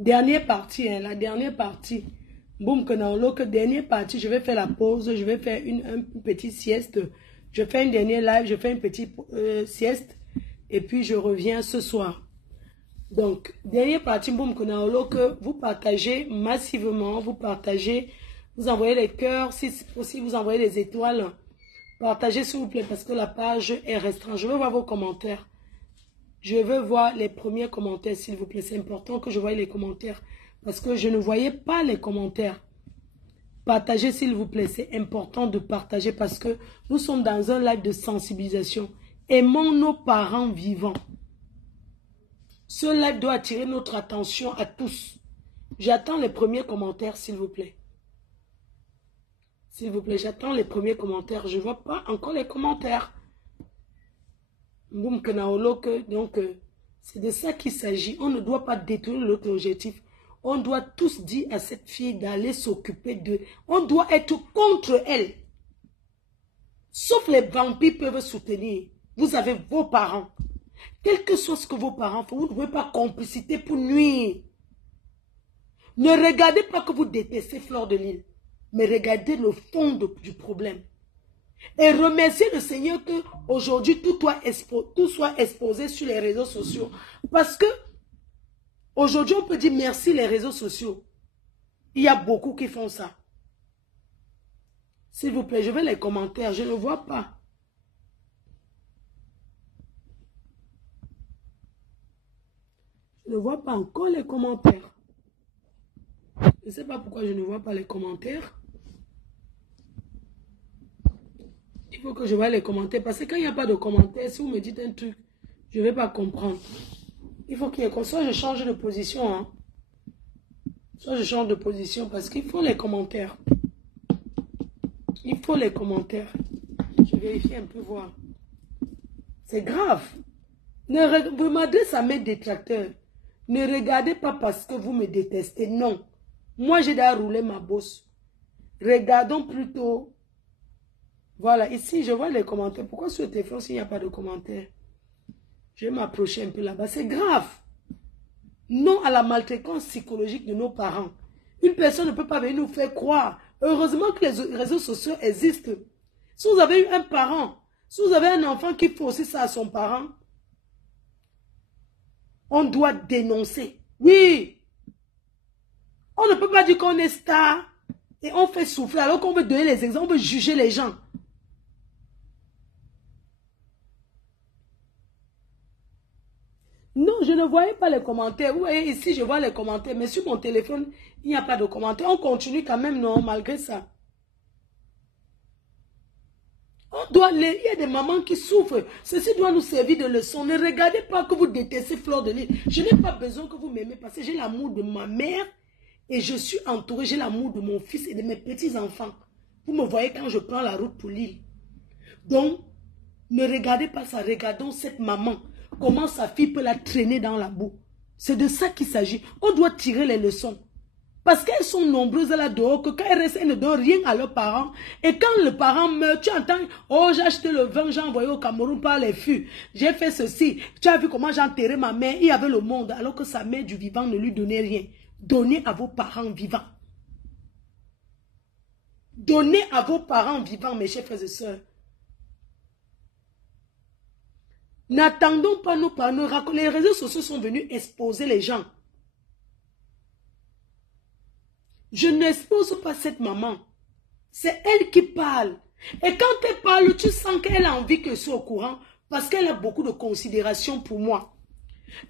Dernière partie, hein, la dernière partie. Boum, que dernière partie, je vais faire la pause, je vais faire une petite sieste. Je fais une dernière live, je fais une petite sieste. Et puis, je reviens ce soir. Donc, dernière partie, boum, que vous partagez massivement, vous partagez, vous envoyez les cœurs, si c'est possible, vous envoyez les étoiles. Partagez s'il vous plaît parce que la page est restreinte. Je veux voir vos commentaires. Je veux voir les premiers commentaires s'il vous plaît. C'est important que je voie les commentaires parce que je ne voyais pas les commentaires. Partagez s'il vous plaît. C'est important de partager parce que nous sommes dans un live de sensibilisation. Aimons nos parents vivants. Ce live doit attirer notre attention à tous. J'attends les premiers commentaires s'il vous plaît. S'il vous plaît, j'attends les premiers commentaires. Je ne vois pas encore les commentaires. Donc, c'est de ça qu'il s'agit. On ne doit pas détruire l'autre objectif. On doit tous dire à cette fille d'aller s'occuper d'eux. On doit être contre elle. Sauf les vampires peuvent soutenir. Vous avez vos parents. Quel que soit ce que vos parents font, vous ne pouvez pas compliciter pour nuire. Ne regardez pas que vous détestez Fleur de Lys. Mais regardez le fond du problème. Et remerciez le Seigneur que aujourd'hui tout soit exposé sur les réseaux sociaux. Parce que aujourd'hui on peut dire merci les réseaux sociaux. Il y a beaucoup qui font ça. S'il vous plaît, je veux les commentaires. Je ne vois pas. Je ne vois pas encore les commentaires. Je ne sais pas pourquoi je ne vois pas les commentaires. Il faut que je voie les commentaires. Parce que quand il n'y a pas de commentaires, si vous me dites un truc, je ne vais pas comprendre. Il faut qu'il y ait... Soit je change de position. Hein. Soit je change de position parce qu'il faut les commentaires. Il faut les commentaires. Je vérifie un peu voir. C'est grave. Vous m'adressez à mes détracteurs. Ne regardez pas parce que vous me détestez. Non. Moi, j'ai déjà roulé ma bosse. Regardons plutôt... Voilà, ici, je vois les commentaires. Pourquoi sur le téléphone, s'il n'y a pas de commentaires? Je vais m'approcher un peu là-bas. C'est grave. Non à la maltraitance psychologique de nos parents. Une personne ne peut pas venir nous faire croire. Heureusement que les réseaux sociaux existent. Si vous avez eu un parent, si vous avez un enfant qui fait aussi ça à son parent, on doit dénoncer. Oui. On ne peut pas dire qu'on est star et on fait souffler alors qu'on veut donner les exemples, on veut juger les gens. Non, je ne voyais pas les commentaires. Vous voyez, ici, je vois les commentaires. Mais sur mon téléphone, il n'y a pas de commentaires. On continue quand même, non, malgré ça. Il y a des mamans qui souffrent. Ceci doit nous servir de leçon. Ne regardez pas que vous détestez Fleur de Lys. Je n'ai pas besoin que vous m'aimez parce que j'ai l'amour de ma mère et je suis entourée. J'ai l'amour de mon fils et de mes petits-enfants. Vous me voyez quand je prends la route pour l'île. Donc, ne regardez pas ça. Regardons cette maman. Comment sa fille peut la traîner dans la boue. C'est de ça qu'il s'agit. On doit tirer les leçons. Parce qu'elles sont nombreuses là dehors, que quand elles restent, elles ne donnent rien à leurs parents. Et quand le parent meurt, tu entends, oh j'ai acheté le vin, j'ai envoyé au Cameroun par les fûts. J'ai fait ceci. Tu as vu comment j'ai enterré ma mère, il y avait le monde, alors que sa mère du vivant ne lui donnait rien. Donnez à vos parents vivants. Donnez à vos parents vivants, mes chers frères et sœurs. N'attendons pas nos parents. Les réseaux sociaux sont venus exposer les gens. Je n'expose pas cette maman. C'est elle qui parle. Et quand elle parle, tu sens qu'elle a envie que je sois au courant parce qu'elle a beaucoup de considération pour moi.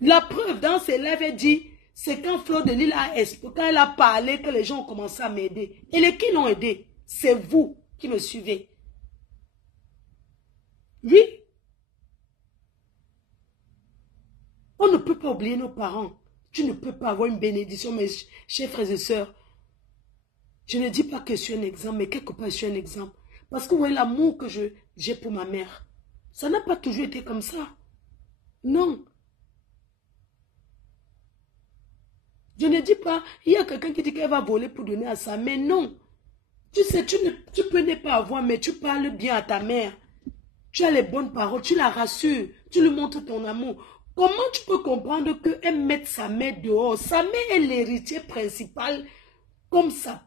La preuve, dans ses lives, elle dit, c'est quand Fleur de Lys quand elle a parlé que les gens ont commencé à m'aider. Et les qui l'ont aidé, c'est vous qui me suivez. Oui. On ne peut pas oublier nos parents. Tu ne peux pas avoir une bénédiction, mes chers frères et sœurs. Je ne dis pas que je suis un exemple, mais quelque part je suis un exemple. Parce que vous voyez l'amour que j'ai pour ma mère. Ça n'a pas toujours été comme ça. Non. Je ne dis pas, il y a quelqu'un qui dit qu'elle va voler pour donner à sa mère. Non. Tu sais, tu peux ne pas avoir, mais tu parles bien à ta mère. Tu as les bonnes paroles, tu la rassures, tu lui montres ton amour. Comment tu peux comprendre qu'elle mette sa mère dehors? Sa mère est l'héritier principal. Comme sa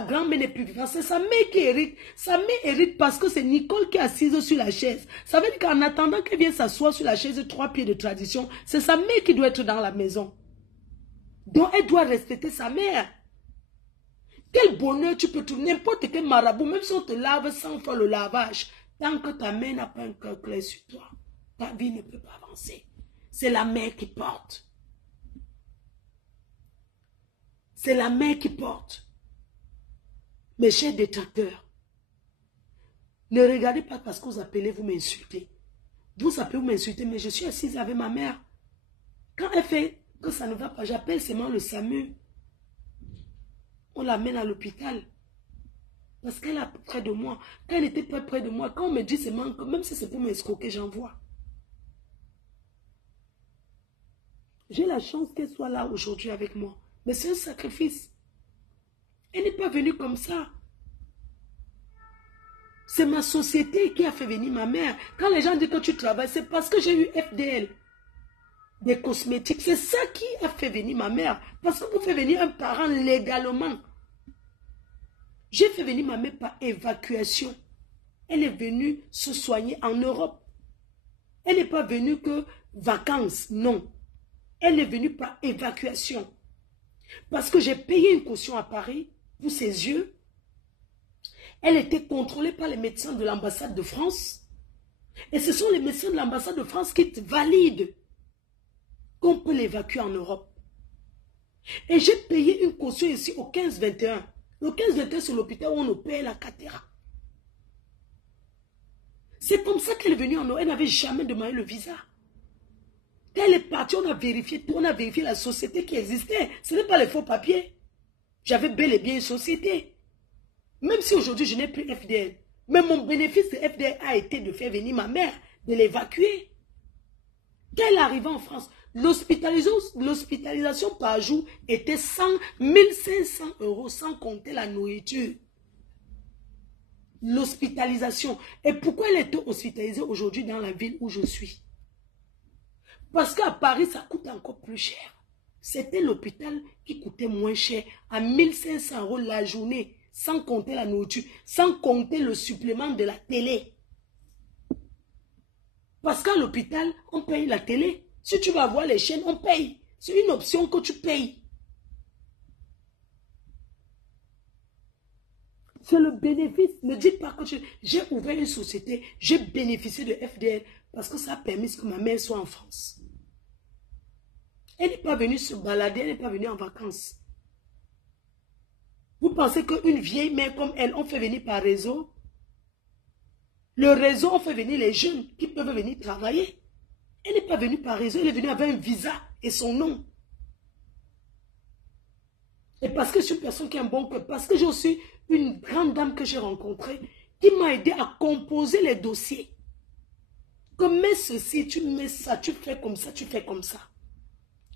grand-mère n'est plus vivante, c'est sa mère qui hérite. Sa mère hérite parce que c'est Nicole qui est assise sur la chaise. Ça veut dire qu'en attendant qu'elle vienne s'asseoir sur la chaise de 3 pieds de tradition, c'est sa mère qui doit être dans la maison. Donc elle doit respecter sa mère. Quel bonheur tu peux trouver, n'importe quel marabout, même si on te lave 100 fois le lavage, tant que ta mère n'a pas un cœur clair sur toi, ta vie ne peut pas avancer. C'est la mère qui porte. C'est la mère qui porte. Mes chers détracteurs, ne regardez pas parce que vous appelez, vous m'insultez. Vous appelez, vous m'insultez, mais je suis assise avec ma mère. Quand elle fait que ça ne va pas, j'appelle seulement le SAMU. On l'amène à l'hôpital. Parce qu'elle est près de moi. Quand elle n'était pas près de moi, quand on me dit seulement que même si c'est pour m'escroquer, j'envoie. J'ai la chance qu'elle soit là aujourd'hui avec moi. Mais c'est un sacrifice. Elle n'est pas venue comme ça. C'est ma société qui a fait venir ma mère. Quand les gens disent que tu travailles, c'est parce que j'ai eu FDL. Des cosmétiques. C'est ça qui a fait venir ma mère. Parce que vous faites venir un parent légalement. J'ai fait venir ma mère par évacuation. Elle est venue se soigner en Europe. Elle n'est pas venue que vacances, non. Elle est venue par évacuation. Parce que j'ai payé une caution à Paris pour ses yeux. Elle était contrôlée par les médecins de l'ambassade de France. Et ce sont les médecins de l'ambassade de France qui valident qu'on peut l'évacuer en Europe. Et j'ai payé une caution ici au 15-21. Le 15-21, c'est l'hôpital où on opère la catéra. C'est comme ça qu'elle est venue en Europe. Elle n'avait jamais demandé le visa. Quand elle est partie, on a vérifié tout. On a vérifié la société qui existait. Ce n'est pas les faux papiers. J'avais bel et bien une société. Même si aujourd'hui, je n'ai plus FDL. Mais mon bénéfice de FDL a été de faire venir ma mère, de l'évacuer. Quand elle arrivait en France, l'hospitalisation par jour était 1500 € sans compter la nourriture. L'hospitalisation. Et pourquoi elle était hospitalisée aujourd'hui dans la ville où je suis? Parce qu'à Paris, ça coûte encore plus cher. C'était l'hôpital qui coûtait moins cher, à 1500 € la journée, sans compter la nourriture, sans compter le supplément de la télé. Parce qu'à l'hôpital, on paye la télé. Si tu vas voir les chaînes, on paye. C'est une option que tu payes. C'est le bénéfice. Ne dites pas que j'ai ouvert une société, j'ai bénéficié de FDL parce que ça a permis que ma mère soit en France. Elle n'est pas venue se balader, elle n'est pas venue en vacances. Vous pensez qu'une vieille mère comme elle, on fait venir par réseau? Le réseau, on fait venir les jeunes qui peuvent venir travailler. Elle n'est pas venue par réseau, elle est venue avec un visa et son nom. Et parce que je suis une personne qui a un bon cœur, parce que j'ai aussi une grande dame que j'ai rencontrée qui m'a aidé à composer les dossiers. Comme mets ceci, tu mets ça, tu fais comme ça, tu fais comme ça.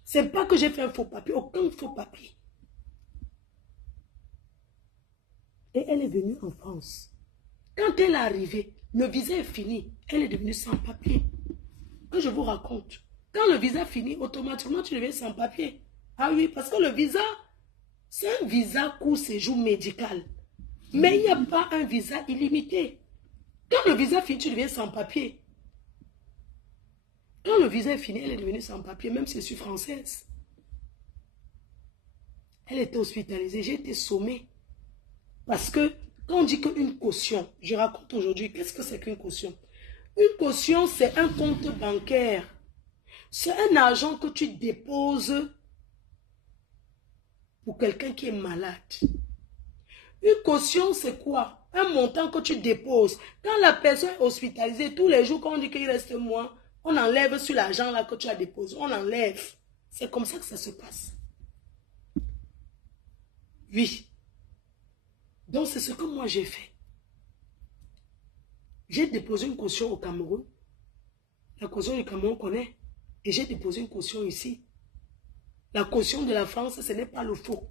C'est pas que j'ai fait un faux papier, aucun faux papier. Et elle est venue en France. Quand elle est arrivée, le visa est fini. Elle est devenue sans papier. Que je vous raconte. Quand le visa finit, automatiquement tu deviens sans papier. Ah oui, parce que le visa, c'est un visa court séjour médical. Mais il n'y a pas un visa illimité. Quand le visa finit, tu deviens sans papier. Quand le visa est fini, elle est devenue sans papier, même si je suis française. Elle était hospitalisée, j'ai été sommée. Parce que quand on dit qu'une caution, je raconte aujourd'hui, qu'est-ce que c'est qu'une caution? Une caution, c'est un compte bancaire. C'est un argent que tu déposes pour quelqu'un qui est malade. Une caution, c'est quoi? Un montant que tu déposes. Quand la personne est hospitalisée, tous les jours, quand on dit qu'il reste moins, on enlève sur l'argent là que tu as déposé. On enlève. C'est comme ça que ça se passe. Oui. Donc, c'est ce que moi j'ai fait. J'ai déposé une caution au Cameroun. La caution du Cameroun, on connaît. Et j'ai déposé une caution ici. La caution de la France, ce n'est pas le faux.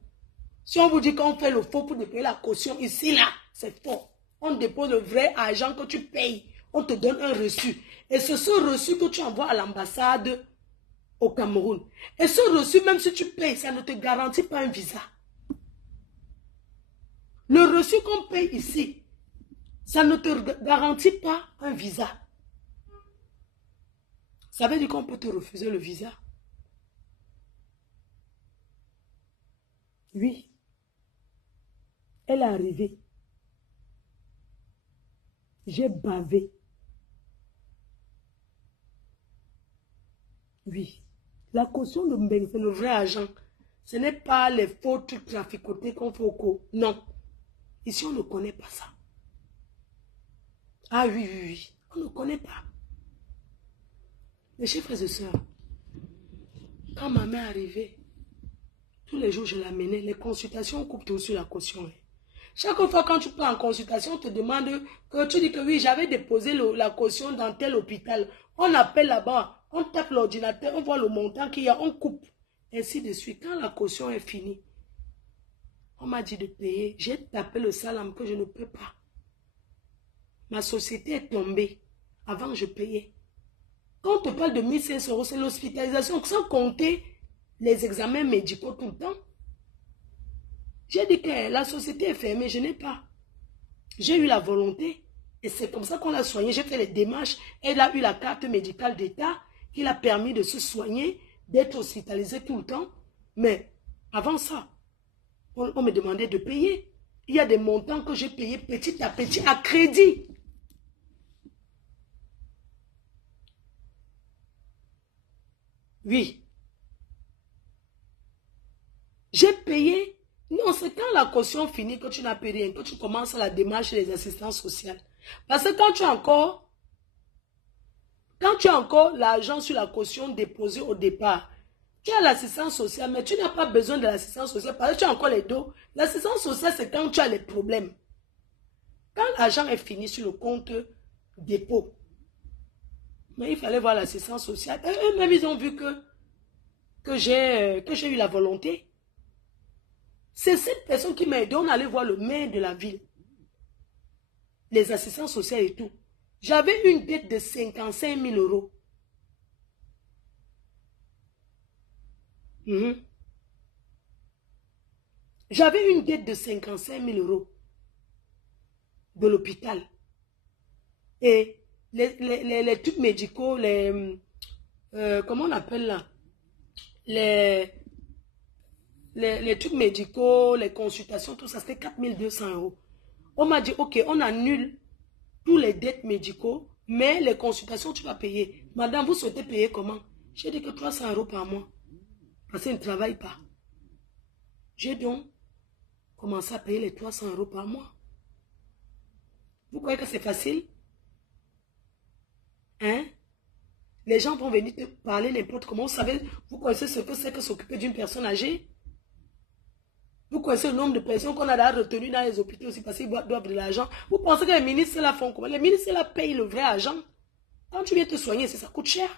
Si on vous dit qu'on fait le faux pour déposer la caution ici, là, c'est faux. On dépose le vrai argent que tu payes. On te donne un reçu. Et c'est ce reçu que tu envoies à l'ambassade au Cameroun. Et ce reçu, même si tu payes, ça ne te garantit pas un visa. Le reçu qu'on paye ici, ça ne te garantit pas un visa. Ça veut dire qu'on peut te refuser le visa. Oui. Elle est arrivée. J'ai bavé. Oui. La caution de Mbeng, c'est le vrai agent. Ce n'est pas les faux trucs traficotés qu'on fait au cours. Non. Ici, on ne connaît pas ça. Ah oui, oui, oui. On ne connaît pas. Mes chers frères et sœurs, quand ma mère arrivait, tous les jours, je l'amenais. Les consultations coupent aussi la caution. Chaque fois quand tu pars en consultation, on te demande que tu dis que oui, j'avais déposé la caution dans tel hôpital. On appelle là-bas, on tape l'ordinateur, on voit le montant qu'il y a, on coupe. Ainsi de suite. Quand la caution est finie, on m'a dit de payer. J'ai tapé le salam que je ne peux pas. Ma société est tombée avant que je payais. Quand on te parle de 1500 €, c'est l'hospitalisation, sans compter les examens médicaux tout le temps. J'ai dit que la société est fermée, je n'ai pas. J'ai eu la volonté et c'est comme ça qu'on l'a soignée. J'ai fait les démarches. Elle a eu la carte médicale d'État qui l'a permis de se soigner, d'être hospitalisée tout le temps. Mais avant ça, on me demandait de payer. Il y a des montants que j'ai payés petit à petit à crédit. Oui. J'ai payé. Non, c'est quand la caution finit que tu n'as payé rien, que tu commences la démarche des assistances sociales. Parce que quand tu as encore l'argent sur la caution déposée au départ, tu as l'assistance sociale, mais tu n'as pas besoin de l'assistance sociale parce que tu as encore les dos. L'assistance sociale, c'est quand tu as les problèmes. Quand l'argent est fini sur le compte dépôt, mais il fallait voir l'assistance sociale. Eux-mêmes, ils ont vu que j'ai eu la volonté. C'est cette personne qui m'a aidé. On allait voir le maire de la ville. Les assistants sociaux et tout. J'avais une dette de 55 000 €. J'avais une dette de 55 000 € de l'hôpital. Et les trucs médicaux, comment on appelle là? Les trucs médicaux, les consultations, tout ça, c'était 4 200 €. On m'a dit, ok, on annule tous les dettes médicaux, mais les consultations, tu vas payer. Madame, vous souhaitez payer comment? J'ai dit que 300 € par mois. Parce qu'elle ne travaille pas. J'ai donc commencé à payer les 300 € par mois. Vous croyez que c'est facile? Hein? Les gens vont venir te parler n'importe comment. Vous connaissez ce que c'est que s'occuper d'une personne âgée? Vous connaissez le nombre de personnes qu'on a retenues dans les hôpitaux aussi parce qu'ils doivent de l'argent. Vous pensez que les ministres là font comment? Les ministres là payent le vrai argent. Quand tu viens te soigner, ça coûte cher.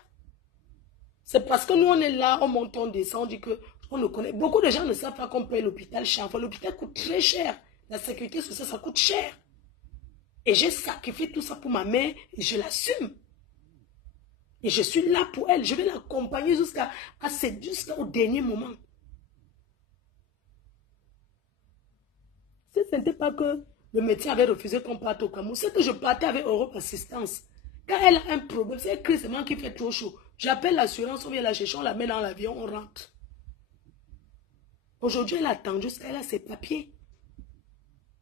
C'est parce que nous on est là, on monte, on descend, on dit que on le connaît. Beaucoup de gens ne savent pas qu'on paye l'hôpital cher. Enfin, l'hôpital coûte très cher. La sécurité sociale, ça coûte cher. Et j'ai sacrifié tout ça pour ma mère et je l'assume. Et je suis là pour elle. Je vais l'accompagner jusqu'au dernier moment. Si ce n'était pas que le médecin avait refusé qu'on parte au Cameroun, c'est que je partais avec Europe Assistance. Quand elle a un problème, c'est écrit seulement qu'il fait trop chaud. J'appelle l'assurance, on vient la chercher, on la met dans l'avion, on rentre. Aujourd'hui, elle attend juste, elle a ses papiers.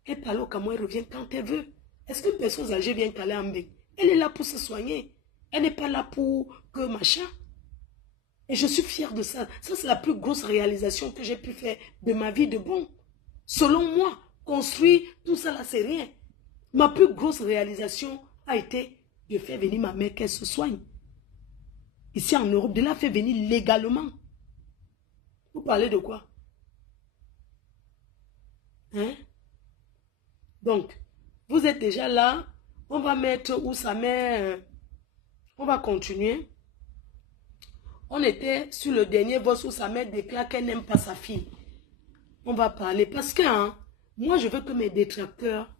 Elle parle au Cameroun, elle revient quand elle veut. Est-ce qu'une personne âgée vient caler en Mbeng? Elle est là pour se soigner. Elle n'est pas là pour que machin. Et je suis fière de ça. Ça, c'est la plus grosse réalisation que j'ai pu faire de ma vie de bon. Selon moi, construire tout ça là, c'est rien. Ma plus grosse réalisation a été de faire venir ma mère qu'elle se soigne. Ici en Europe, de la faire venir légalement. Vous parlez de quoi? Hein? Donc, vous êtes déjà là. On va mettre où sa mère. On va continuer. On était sur le dernier vote où sa mère déclare qu'elle n'aime pas sa fille. On va parler parce que moi, je veux que mes détracteurs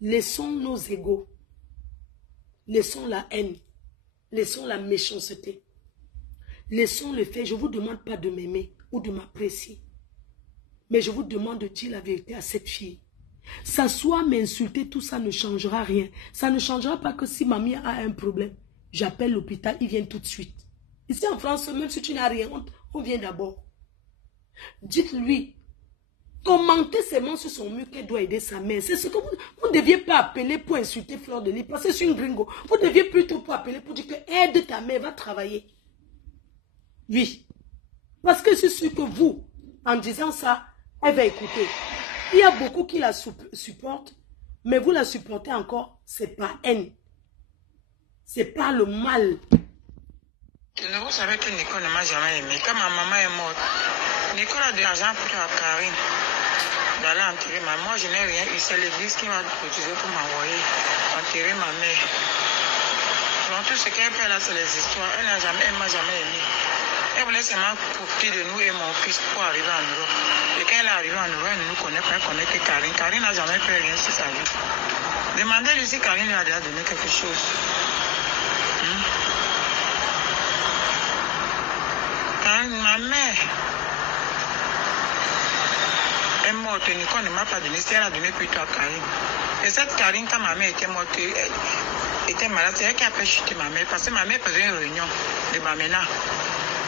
laissons nos égos. Laissons la haine. Laissons la méchanceté. Laissons-le faire. Je ne vous demande pas de m'aimer ou de m'apprécier. Mais je vous demande de dire la vérité à cette fille. S'asseoir, m'insulter, tout ça ne changera rien. Ça ne changera pas que si mamie a un problème, j'appelle l'hôpital, ils viennent tout de suite. Ici en France, même si tu n'as rien, on vient d'abord. Dites-lui, commentez seulement sur son mur qu'elle doit aider sa mère. C'est ce que vous ne deviez pas appeler pour insulter Fleur de Lys, parce que c'est une gringo. Vous deviez plutôt pour appeler pour dire que aide ta mère, va travailler. Oui. Parce que c'est sûr que vous, en disant ça, elle va écouter. Il y a beaucoup qui la supportent, mais vous la supportez encore, c'est pas haine. C'est pas le mal. Vous savez que Nicole ne m'a jamais aimé. Quand ma maman est morte, Nicole a de l'argent pour à Karine d'aller enterrer ma mère. Moi, je n'ai rien eu. C'est l'église qui m'a cotisé pour m'envoyer enterrer ma mère. Donc, tout ce qu'elle fait là, c'est les histoires. Elle ne m'a jamais aimé. Elle voulait seulement profiter de nous et mon fils pour arriver en Europe. Et quand elle est arrivée en Europe, elle ne nous connaît pas, elle connaît que Karine. Karine n'a jamais fait rien sur sa vie. Demandez-lui si Karine lui a déjà donné quelque chose. Ma mère est morte, Nicole ne m'a pas donné, si elle a donné plutôt à Karine. Et cette Karine, quand ma mère était morte, était malade, c'est elle qui a fait chuter ma mère, parce que ma mère faisait une réunion de Bamena.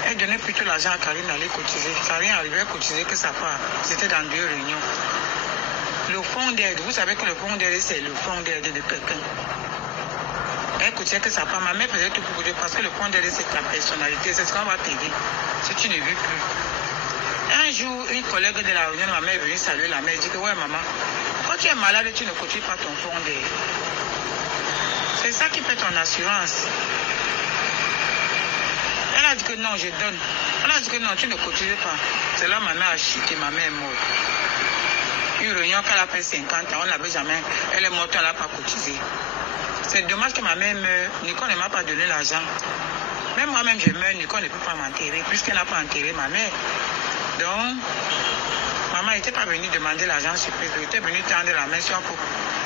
Elle donnait plutôt l'argent à Karine d'aller cotiser. Karine arrivait à cotiser que sa part, c'était dans 2 réunions. Le fonds d'aide, vous savez que le fonds d'aide, c'est le fonds d'aide de quelqu'un. Elle coûtait que sa part. Ma mère faisait tout pour coûter parce que le fonds d'aide, c'est ta personnalité. C'est ce qu'on va t'aider si tu ne vis plus. Un jour, une collègue de la réunion de ma mère est venue saluer la mère. Elle dit que ouais, maman, quand tu es malade, tu ne cotises pas ton fonds d'aide. C'est ça qui fait ton assurance. Elle a dit que non, je donne. Elle a dit que non, tu ne cotises pas. C'est là ma mère a chuté, ma mère est morte. Une réunion qu'elle a fait 50 ans, on n'avait jamais. Elle est morte, elle n'a pas cotisé. C'est dommage que ma mère meure. Nicole ne m'a pas donné l'argent. Même moi-même, je meurs, Nicole ne peut pas m'enterrer, puisqu'elle n'a pas enterré ma mère. Donc, maman n'était pas venue demander l'argent surprise. Elle était venue tendre la main sur un pot.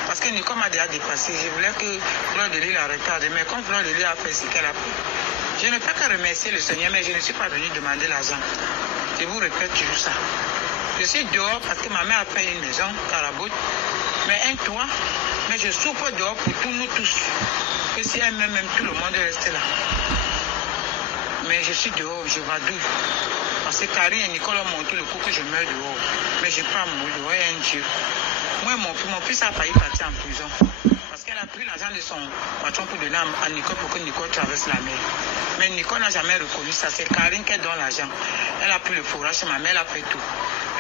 Parce que Nicole m'a déjà dépassé. Je voulais que Fleur de Lys la retarde. Mais comme Fleur de Lys a fait ce qu'elle a fait, je ne peux que remercier le Seigneur, mais je ne suis pas venue demander l'argent. Je vous répète toujours ça. Je suis dehors parce que ma mère a fait une maison, Carabout, mais un toit. Mais je souffre dehors pour tous nous tous. Que si elle m'aime, même tout le monde est resté là. Mais je suis dehors, je vadouille. Parce que Karine et Nicole ont monté le coup que je meurs dehors. Mais je ne peux pas mourir dehors, il y a un Dieu. Moi, mon fils a failli partir en prison. Parce qu'elle a pris l'argent de son patron pour donner à Nicole pour que Nicole traverse la mer. Mais Nicole n'a jamais reconnu ça. C'est Karine qui donne l'argent. Elle a pris le fourrage chez ma mère, elle a fait tout.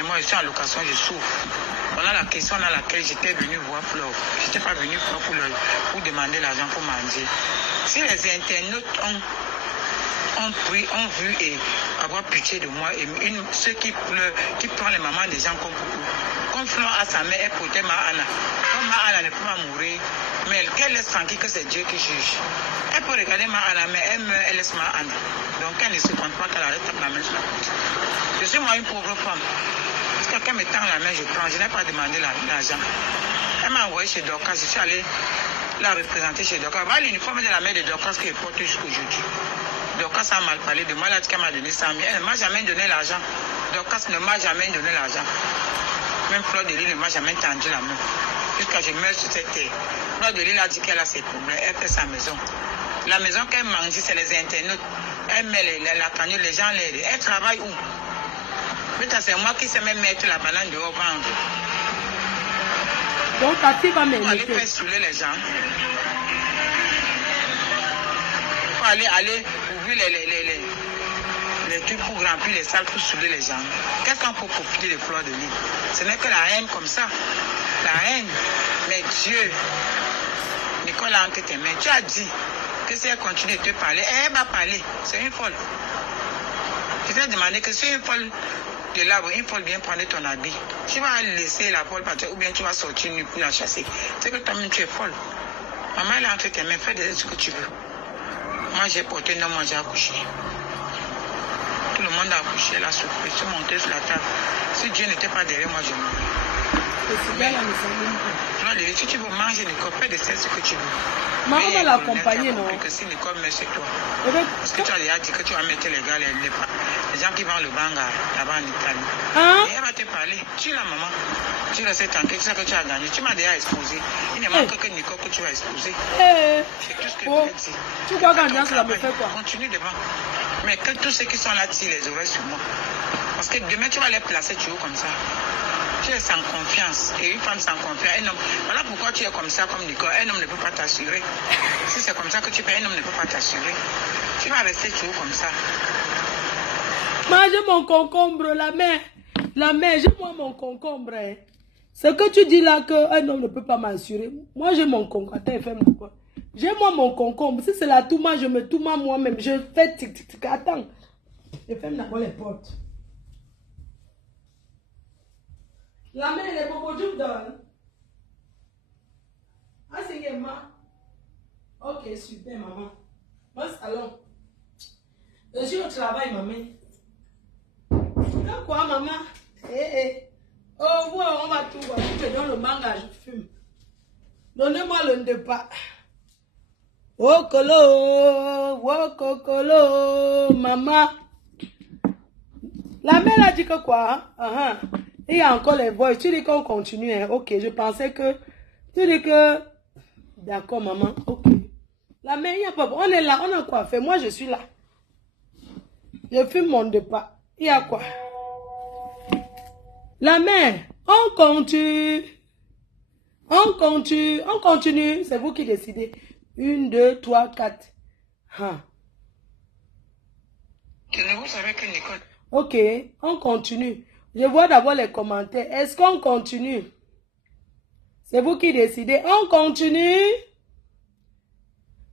Et moi, je suis en location, je souffre. Voilà la question dans laquelle j'étais venue voir Fleur. Je n'étais pas venue pour demander l'argent pour manger. Si les internautes ont vu et avoir pitié de moi, et ceux qui pleurent, qui prennent les mamans des gens comme beaucoup. Comme Fleur a sa mère, elle protège Mahana. Comme Mahana ne peut pas mourir, mais elle laisse tranquille que c'est Dieu qui juge. Elle peut regarder Mahana, mais elle meurt, elle laisse Mahana. Donc elle ne se compte pas qu'elle arrête la main sur la porte. Je suis moi une pauvre femme. Si quelqu'un me tend la main, je prends. Je n'ai pas demandé l'argent. Elle m'a envoyé chez Dorcas. Je suis allée la représenter chez Dorcas. Voilà l'uniforme de la mère de Dorcas que je porte jusqu'aujourd'hui. Dorcas a mal parlé de moi. Elle a dit qu'elle m'a donné 100 000. Elle ne m'a jamais donné l'argent. Dorcas ne m'a jamais donné l'argent. Même Fleur de Lys ne m'a jamais tendu la main. Jusqu'à ce que je meure sur cette terre. Fleur de Lys a dit qu'elle a ses problèmes. Elle fait sa maison. La maison qu'elle mange, c'est les internautes. Elle met la cagnotte, les gens l'aident. Elle travaille où? C'est moi qui sais même mettre la banane dehors vendre. Donc ta fille va m'aider. Pour aller faire saouler les gens. Pour aller ouvrir les trucs pour remplir les salles pour saouler les gens. Qu'est-ce qu'on peut profiter de Fleur de Lys? Ce n'est que la haine comme ça. La haine. Mais Dieu, Nicolas, entre tes mains, tu as dit que si elle continue de te parler, elle va parler. C'est une folle. Je t'ai demandé que c'est une folle. De là, il faut bien prendre ton habit. Tu vas laisser la folle partir ou bien tu vas sortir nu pour la chasser. C'est que toi-même tu es folle. Maman, elle a entre tes mains, fais ce que tu veux. Moi, j'ai porté, non, moi j'ai accouché. Tout le monde a accouché, elle a souffert, je suis montée sur la table. Si Dieu n'était pas derrière moi, je mourrais. Le cigare là ne s'allume pas. Non, si tu veux manger, Nicole, fais de ce que tu veux. Maman va l'accompagner, non? Que si Nicole met chez toi. Parce que tu as déjà dit que tu vas mettre les gars, les gens qui vendent le banga là-bas en Italie. Hein? Et elle va te parler. Tu es la maman. Tu le sais tranquille, tu sais que tu as gagné. Tu m'as déjà exposé. Il ne manque que Nicole que tu vas exposer. C'est tout ce que je veux dire. Tu crois qu'Andrea, cela me fait quoi? Continue devant. Mais que tous ceux qui sont là tirent les oreilles sur moi. Parce que demain, tu vas les placer, tu es comme ça. Tu es sans confiance. Et une femme sans confiance, un homme. Voilà pourquoi tu es comme ça, comme Nicole. Un homme ne peut pas t'assurer. Si c'est comme ça que tu fais, un homme ne peut pas t'assurer. Tu vas rester toujours comme ça. Mange mon concombre, la main. La main, j'ai moi mon concombre. Hein. Ce que tu dis là, qu'un homme ne peut pas m'assurer. Moi, j'ai mon concombre. Attends, fais-moi quoi? J'ai moi mon concombre. Si c'est la touma, je me touma moi-même. Je fais tic tic tic. Attends. Je ferme d'abord les portes. La main, elle est beaucoup de donne. Ah, c'est maman. Ok, super, maman. Moi, allons. Je suis au travail, maman. Quoi, maman? Oh, wow, on va tout voir. Je te donne le manga, je fume. Donnez-moi le ndepa. Oh, colo, maman. La mère a dit que quoi? Il y a encore les voix. Tu dis qu'on continue. Hein? Ok, je pensais que... Tu dis que... D'accord, maman. Ok. La mère, il n'y a pas... On est là, on a quoi faire? Moi, je suis là. Je fume mon ndepa. Il y a quoi? La mère, on continue. On continue. C'est vous qui décidez. 1, 2, 3, 4. Vous savez que Nicole... Ok, on continue. Je vois d'abord les commentaires. Est-ce qu'on continue? C'est vous qui décidez. On continue.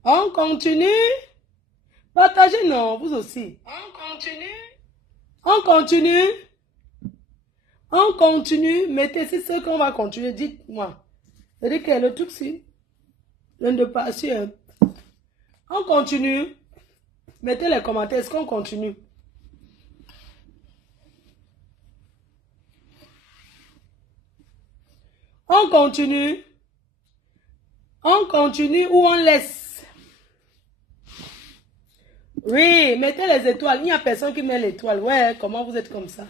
On continue. Partagez, non, vous aussi. On continue. On continue. On continue. Mettez, c'est ce qu'on va continuer. Dites-moi. C'est-à-dire que le truc, si. L'un de passion. On continue. Mettez les commentaires. Est-ce qu'on continue? On continue. On continue ou on laisse? Oui, mettez les étoiles. Il n'y a personne qui met l'étoile. Ouais, comment vous êtes comme ça?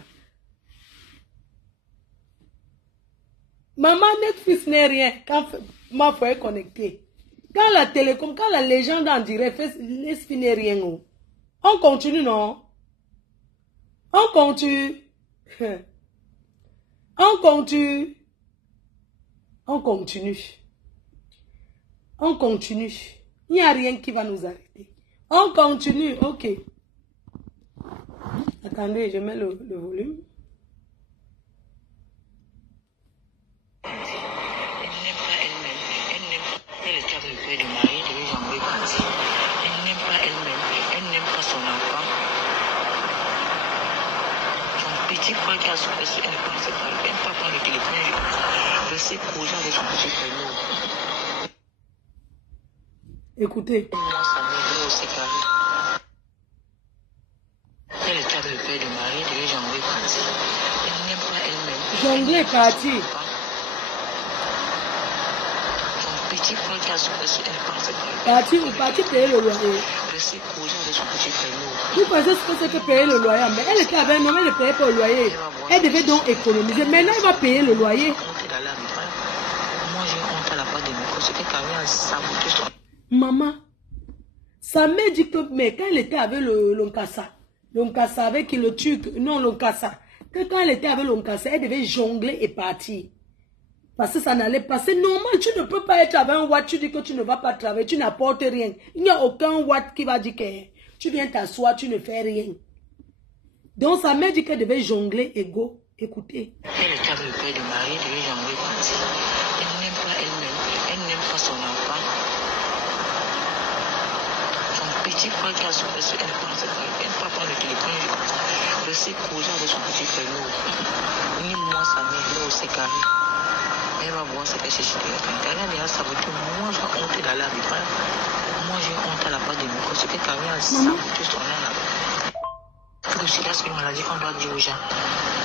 Maman, Netflix n'est rien quand ma foi est connectée. Quand la télécom, quand la légende en direct, Netflix n'est rien. On continue, non? On continue. On continue. On continue. On continue. Il n'y a rien qui va nous arrêter. On continue. Ok. Attendez, je mets le volume. Écoutez. Jongler est parti. Parti payer le loyer. Vous pensez ce que c'est que payer le loyer? Mais elle était avec un homme, elle ne payait pas le loyer. Elle devait donc économiser. Maintenant, elle va payer le loyer. Maman, sa mère dit que mais quand elle était avec l'Onkassa avec le Turc, non l'Onkassa, que quand elle était avec l'Onkassa, elle devait jongler et partir. Parce que ça n'allait pas. C'est normal, tu ne peux pas être avec un Watt, tu dis que tu ne vas pas travailler, tu n'apportes rien. Il n'y a aucun Watt qui va dire que tu viens t'asseoir, tu ne fais rien. Donc sa mère dit qu'elle devait jongler et go. Écoutez. Elle est avec le père de Marie, elle devait jongler partir. Elle n'aime pas elle-même, elle n'aime pas son enfant. Son petit frère qui a souffert sur elle, elle ne peut pas prendre le téléphone, rester causé avec son petit frère. Ni moi, sa mère, là, c'est carré. Elle va voir ce qu'elle cherche sur le canton. Elle a déjà saboté. Moi, j'ai honte dans la vie. Moi, j'ai honte à la part de Nico. Ce que Camille a saboté son âme. Que le sida, c'est une maladie qu'on doit dire aux gens.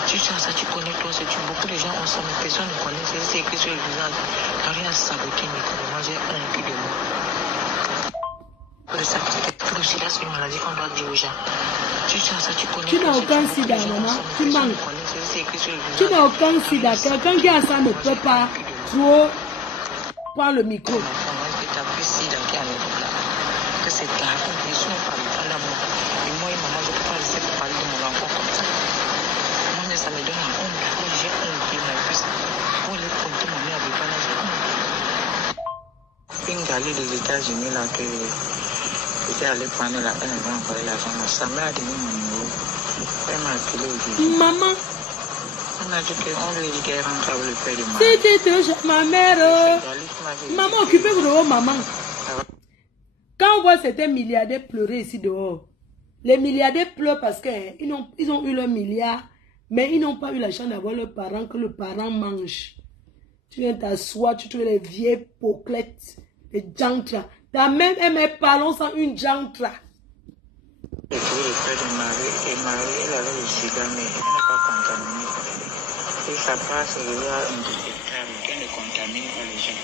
Tu sais ça, tu connais toi, beaucoup de gens ont ça, mais personne ne connaît. C'est écrit sur le visage. T'as rien à saboter, mais moi j'ai honte de moi. Le sida, c'est une maladie qu'on doit dire aux gens. Tu sais ça, tu connais. Tu n'as aucun sida, maman. Tu manques. Tu n'as aucun sida. Quelqu'un qui a ça ne peut pas trop prendre le micro. C'est grave, je suis pas le d'amour. Et moi et maman, je ne peux pas laisser parler de mon enfant comme ça. Moi, mais ça me donne la honte. Moi, j'ai honte de mon fils. Pour les compter, mon mère avait pas l'âge. Une galerie des États-Unis, là, que j'étais allé prendre la peine, elle m'a envoyé l'argent. Ça m'a donné mon numéro. Elle m'a appelé aujourd'hui. Maman. On a dit qu'on lui dit qu'elle rentre avec le père de ma mère. Maman, occupez-vous de vos mamans. Quand on voit certains milliardaires pleurer ici dehors, les milliardaires pleurent parce qu'ils ont eu leur milliard, mais ils n'ont pas eu la chance d'avoir leurs parents, que le parent mange. Tu viens t'asseoir, tu trouves les vieilles poclettes, les jantras. Ta même aimait parlons sans une jantra. J'ai trouvé le père de Marie, et Marie, elle avait le sida, mais elle n'a pas contaminé. Et ça passe, il y a un détectable qui ne contamine pas les gens.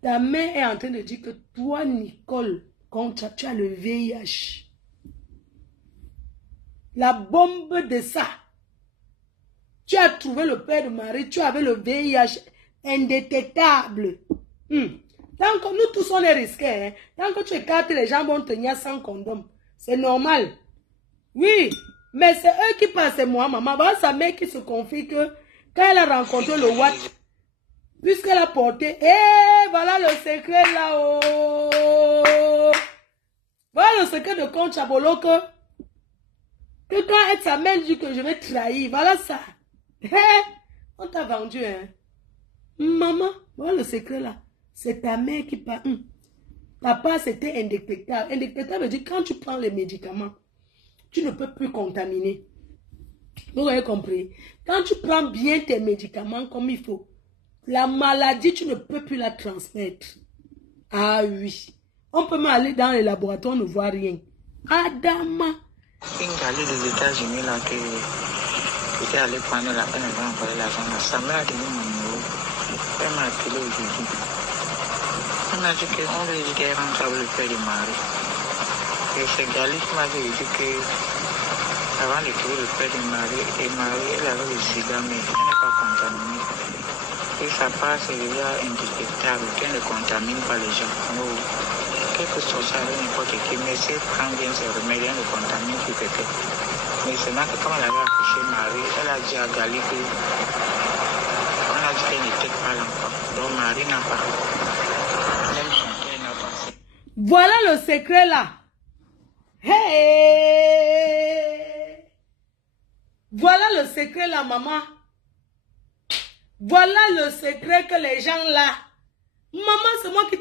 Ta mère est en train de dire que toi, Nicole, quand tu as le VIH, la bombe de ça, tu as trouvé le père de Marie, tu avais le VIH indétectable. Tant que nous tous on est risqués, hein. Tant que tu écartes, les gens vont tenir sans condom. C'est normal. Oui, mais c'est eux qui passent, c'est moi, maman. Voilà sa mère qui se confie que quand elle a rencontré le Watt, puisqu'elle a porté, voilà le secret là-haut. Voilà le secret de Comte Chabolo que quand sa mère dit que je vais trahir, voilà ça. On t'a vendu, hein. Maman, voilà le secret là. C'est ta mère qui parle. Papa, c'était indétectable. Indétectable veut dire quand tu prends les médicaments, tu ne peux plus contaminer. Vous avez compris? Quand tu prends bien tes médicaments comme il faut, la maladie, tu ne peux plus la transmettre. Ah oui. On peut même aller dans les laboratoires, on ne voit rien. Adama. Une galerie des États-Unis, là, que j'étais allé prendre la peine, elle m'a envoyé l'argent. Ça m'a donné mon numéro. Elle m'a appelé aujourd'hui. On a dit qu'on lui dit qu'elle rentre avec le père de Marie. Et c'est Gali qui m'avait dit que avant de trouver le père de Marie, et Marie, elle avait le sida, mais elle n'est pas contaminée. Et ça passe, il y a indétectable, qui ne contamine pas les gens. Quel que soit ça, n'importe qui, mais si elle prend bien ses remèdes, elle ne contamine plus quelqu'un. Mais c'est là que quand elle avait accouché Marie, elle a dit à Gali que on a dit qu'elle n'était pas l'enfant. Donc Marie n'a pas. Même son père n'a pas. Voilà le secret là. Hey! Voilà le secret là, maman. Voilà le secret que les gens là. Maman, c'est moi qui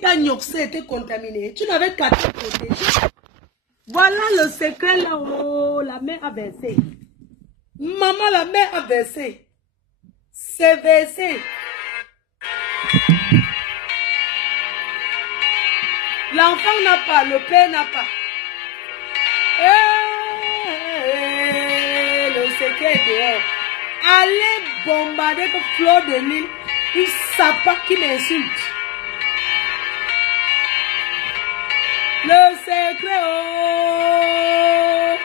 t'a gnoxé et t'es contaminé. Tu n'avais qu'à te protéger. Voilà le secret là. Oh, la mère a versé. Maman, la mère a versé. C'est versé. L'enfant n'a pas, le père n'a pas. Le secret est dehors. Allez bombarder que Fleur de Lille, une sapin qui m'insulte. Le secret, oh.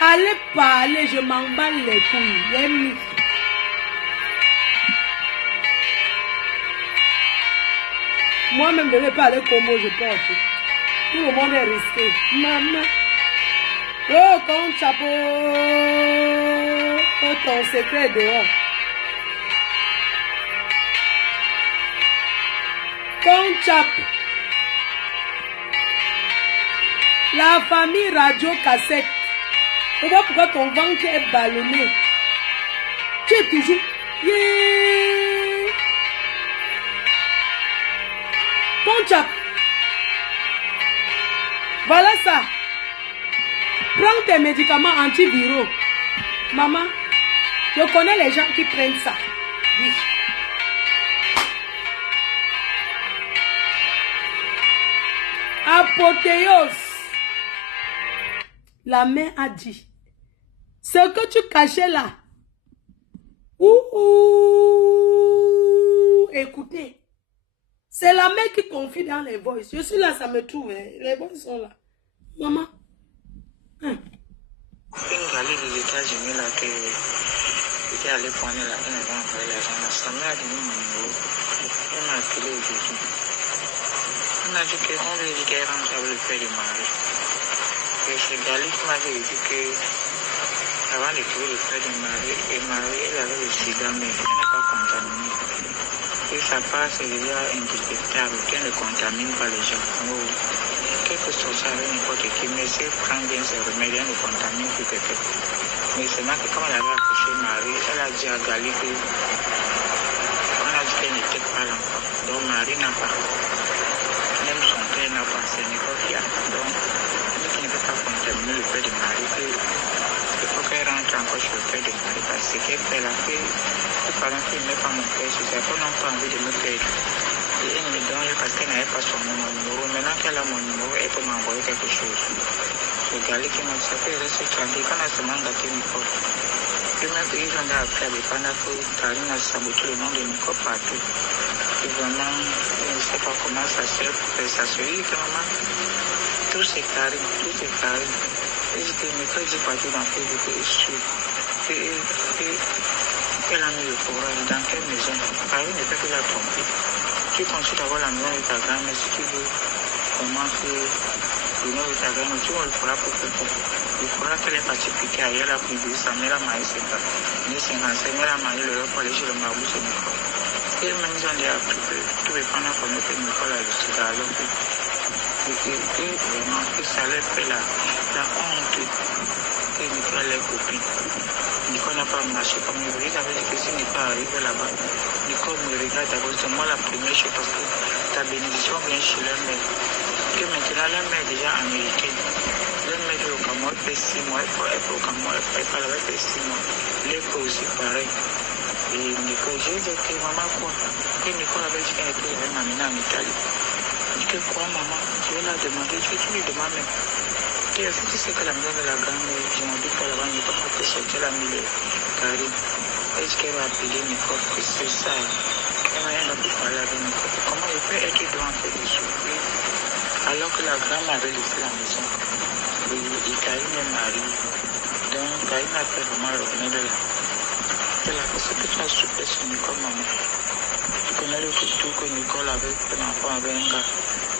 Allez parler, je m'emballe les couilles. Moi-même, je ne vais pas aller Congo, je porte. Tout le monde est risqué. Maman. Oh, ton chapeau. Oh, ton secret dehors. Ton chapeau. La famille radio cassette. Tu vois pourquoi ton ventre est ballonné. Tu es toujours... Yeah. Ton chap. Voilà ça. Prends tes médicaments antiviraux. Maman, je connais les gens qui prennent ça. Oui. Apothéose. La mère a dit, ce que tu cachais là, ouh, écoutez, c'est la mère qui confie dans les voices. Je suis là, ça me trouve, hein. Les voices sont là. Maman. Hein. Une galère des États-Unis là que j'étais allé prendre là, elle m'a envoyé l'argent. Sa mère a donné mon numéro. Elle m'a appelé aujourd'hui. On m'a dit qu'on lui dit qu'elle rentre avec le père du mari. Et c'est Gali qui m'avait dit que avant de trouver le père du mari, elle avait le sida, mais elle n'a pas contaminé. Et ça passe déjà indétectable, qu'elle ne contamine pas les gens. Quelque chose avec n'importe qui, mais si elle prend bien ses remèdes, elle ne contamine plus quelqu'un. Mais c'est là que quand elle avait accouché Marie, elle a dit à Gali que on a dit qu'elle n'était pas l'enfant. Donc Marie n'a pas. Même son père n'a pas, c'est Nicole qui a. Donc, lui qui ne peut pas contaminer le père de Marie, il faut qu'elle rentre encore chez le père de Marie parce qu'elle fait la paix. Les parents qui ne mettent pas mon père, c'est ça qu'on n'a pas envie de me perdre. Et elle me donne parce qu'elle n'avait pas son numéro. Maintenant qu'elle a mon numéro, elle peut m'envoyer quelque chose. C'est Gali qui m'a dit ça, puis elle reste tranquille. Quand elle se demande gâté Nicole, lui-même, ils ont appris à dépendre que Karine a saboté le nom de Nicole partout. Et vraiment, je ne sais pas comment ça se fait. Ça se dit que maman, tout c'est carré, tout est carré. Et je dis que Nicole dit partout dans Facebook et sûr. Elle a mis le courage dans quelle maison? Karine ne peut plus la tromper. Tu continues d'avoir la maison de ta grand-mère si tu veux. Comment faire le nom de ta grand-mère? Tu vois, le fera pour quelqu'un. Il faudra qu'elle ait parti piquer ailleurs la privée. Sa mère a marié ses pas. Mais c'est ma mère a marié le pour aller chez le marabout, c'est Nicole. Et même ils ont déjà appris que tout les pendant qu'on était Nicole a le sida, alors que vraiment que ça leur fait la honte que Nicole est copine. Nicole n'a pas marché comme il voulait. Il avait dit que si Nicole arrivait là-bas, Nicole me regarde d'abord. C'est moi la première chose parce que ta bénédiction vient chez leur mère. Que maintenant leur mère est déjà américaine. Leur mère est au Cameroun, elle fait 6 mois. Elle fait au Cameroun, elle parle avec 6 mois. Leur fait aussi pareil. Et Nicole, j'ai dit que maman quoi? Que Nicole avait dit qu'elle était m'amener en Italie. Je dis que quoi maman? Je vais la demander, tu lui demandes même. Et vu que c'est que la maison de la grand-mère, je m'en dis pas là-bas, Nicole m'a fait chercher la mille Karine. Elle dit qu'elle va appeler Nicole, que c'est ça. Elle m'a rien pu parler avec Nicole. Comment elle peut être devant faire des souffrir alors que la grand-mère avait laissé la maison? Et Karine est mariée. Donc Karine a fait vraiment le remède de là. C'est la personne que tu as souffert sur Nicole, maman. Tu connais le tour que Nicole avait fait l'enfant avec un gars.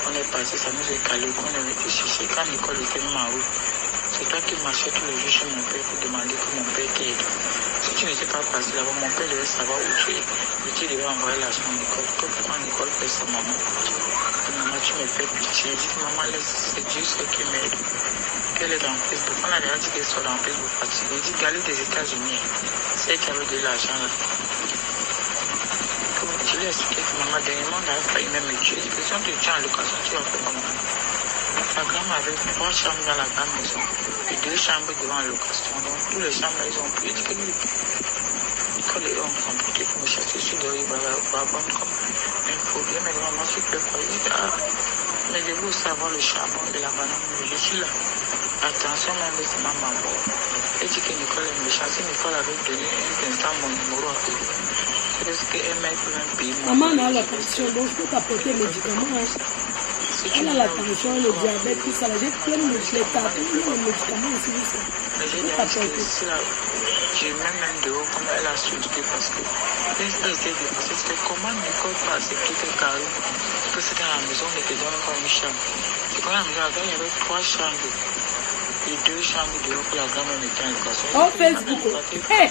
On est passé, ça nous est calé, qu'on avait été chercher. Quand Nicole était même en route, c'est toi qui marchais tous les jours chez mon père pour demander que mon père t'aide. Si tu n'étais pas passé là-bas, mon père devait savoir où tu es. Et tu devais envoyer l'argent à Nicole. Pourquoi Nicole fait ça, maman? Et maman, tu me fais pitié. Je dis, maman, c'est Dieu ce qui m'aide. Qu'elle est dans Facebook. On a déjà dit qu'elle soit dans Facebook fatiguée. Je dis, Gali des États-Unis. C'est elle qui avait de l'argent là. Comme je lui ai expliqué que maman, dernièrement, on avait failli même me tuer. Je dis, si on te tue en location, tu vas faire comment? Sa grand-mère avait 3 chambres dans la grande maison et 2 chambres devant la location. Donc, tous les chambres, ils ont pris. Je dis que lui, Nicole et eux ont compliqué pour me chercher sur le riz, va vendre comme un problème. Mais maman, tu peux pas. Je dis, mais je veux aussi avoir le charbon de la banane. Je suis là. Attention, même si c'est ma maman. Elle dit que Nicole est méchante. Si Nicole avait donné un instant mon numéro à elle, c'est parce qu'elle m'a même payé. Maman a la tension, donc je peux t'apporter les médicaments. Elle a la tension, le diabète, tout ça. J'ai plein de les cartons, les médicaments aussi. Mais j'ai dit que j'ai même un dehors, comme elle a souhaité parce que c'était comment Nicole peut accepter que Karine, que c'était à la maison, on était dans une chambre. C'est quand la maison, il y avait 3 chambres. Et 2 chambres dehors pour la grand-mère était en location. Oh, Facebook. Hey!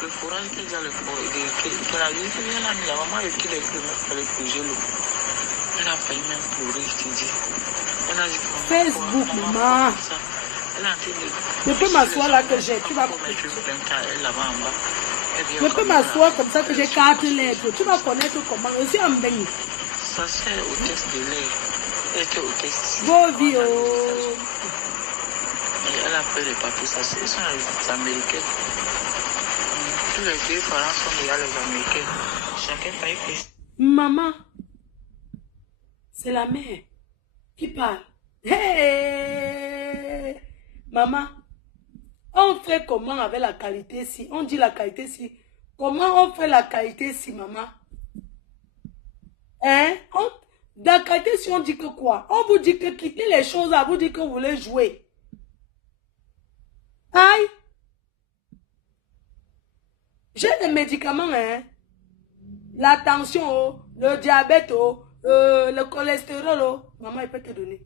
Le courage qu'elle a, qu'elle a dit, elle a mis la maman et qu'il est plus même fallait bouger l'eau. Elle a failli même pleurer, je te dis. Elle a dit Facebook, maman. Elle a dit, je peux m'asseoir là que j'ai, tu vas connaître. Je peux m'asseoir comme ça que j'ai 4 lettres. Tu vas connaître comment. Aussi en bain. Ça sert au test de lait. Elle était au test. Bovio. Elle a fait les papiers, ça c'est les Américains. Tous les 2 parents sont déjà les Américains. Chacun paye plus. Maman, c'est la mère qui parle. Hey! Maman, on fait comment avec la qualité si? On dit la qualité si. Comment on fait la qualité si, maman? Hein? Dans la qualité si, on dit que quoi? On vous dit que quittez les choses, à vous dire que vous voulez jouer. Aïe! J'ai des médicaments, hein? La tension, oh, le diabète, oh, le cholestérol, oh. Maman, elle peut te donner.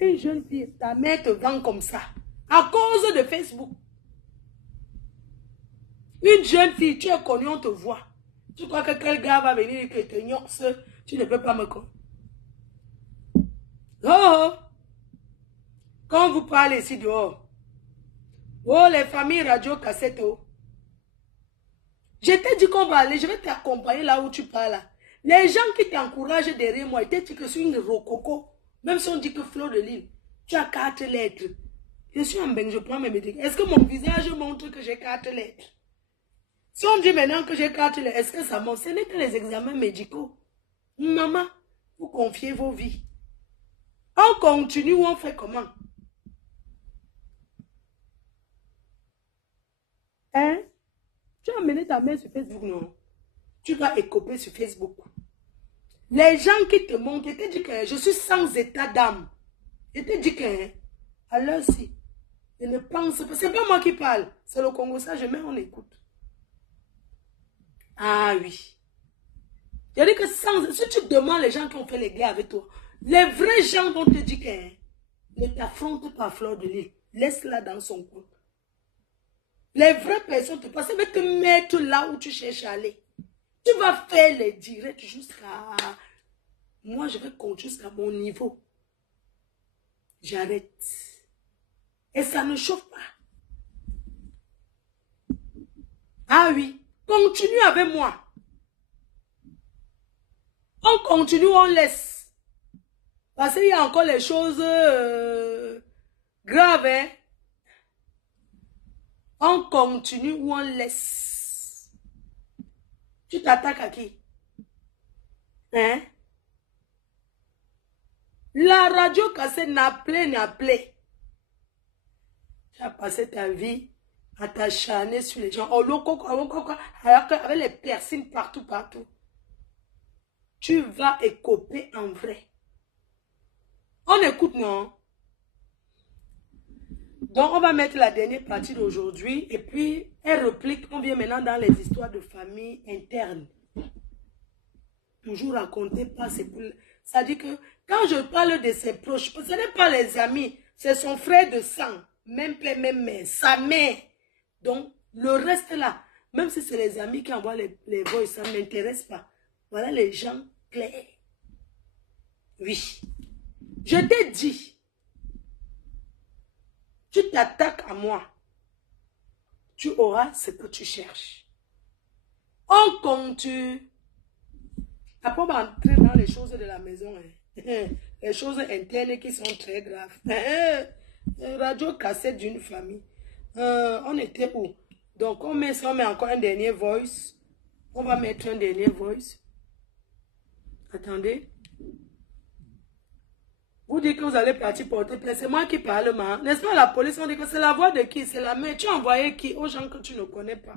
Une jeune fille, ta mère te vend comme ça. À cause de Facebook. Une jeune fille, tu es connue, on te voit. Tu crois que quel gars va venir et que te gnoxe, tu ne peux pas me connaître. Oh! Quand vous parlez ici dehors. Oh, les familles radio cassette, oh. Je t'ai dit qu'on va aller, je vais t'accompagner là où tu parles. Les gens qui t'encouragent derrière moi, ils te disent que je suis une rococo. Même si on dit que Fleur de Lille, tu as 4 lettres. Je suis en bain, je prends mes médicaments. Est-ce que mon visage montre que j'ai 4 lettres? Si on dit maintenant que j'ai 4 lettres, est-ce que ça montre? Ce n'est que les examens médicaux. Maman, vous confiez vos vies. On continue ou on fait comment? Hein? Tu as amené ta mère sur Facebook, non? Tu vas écoper sur Facebook. Les gens qui te montrent, je te dis que je suis sans état d'âme. Je te dis que, alors si, je ne pense pas, c'est pas moi qui parle, c'est le Congo, ça je mets, on écoute. Ah oui. Je dis que si tu demandes les gens qui ont fait les guerres avec toi, les vrais gens vont te dire que ne t'affronte pas Fleur de Lille, laisse-la dans son coin. Les vraies personnes te passent, mais te mettre là où tu cherches à aller. Tu vas faire les directs jusqu'à... Moi, je vais continuer jusqu'à mon niveau. J'arrête. Et ça ne chauffe pas. Ah oui, continue avec moi. On continue, on laisse. Parce qu'il y a encore les choses graves, hein. On continue ou on laisse. Tu t'attaques à qui? Hein? La radio cassette n'a appelé. Tu as passé ta vie à t'acharner sur les gens. Avec les piercings partout. Tu vas écoper en vrai. On écoute, non? Donc, on va mettre la dernière partie d'aujourd'hui. Et puis, elle réplique. On vient maintenant dans les histoires de famille internes. Toujours raconter pas. Ça dit que quand je parle de ses proches, ce n'est pas les amis. C'est son frère de sang. Même père, même mère. Sa mère. Donc, le reste là. Même si c'est les amis qui envoient les voix, ça ne m'intéresse pas. Voilà les gens clairs. Oui. Je t'ai dit. Tu t'attaques à moi. Tu auras ce que tu cherches. On continue. Après, on va entrer dans les choses de la maison. Hein. Les choses internes qui sont très graves. Radio cassette d'une famille. On était où? Donc, on met ça, on met encore un dernier voice. On va mettre un dernier voice. Attendez. Vous dites que vous allez partir porter plainte. C'est moi qui parle, n'est-ce pas? La police, on dit que c'est la voix de qui? C'est la mère. Tu as envoyé qui? Aux gens que tu ne connais pas.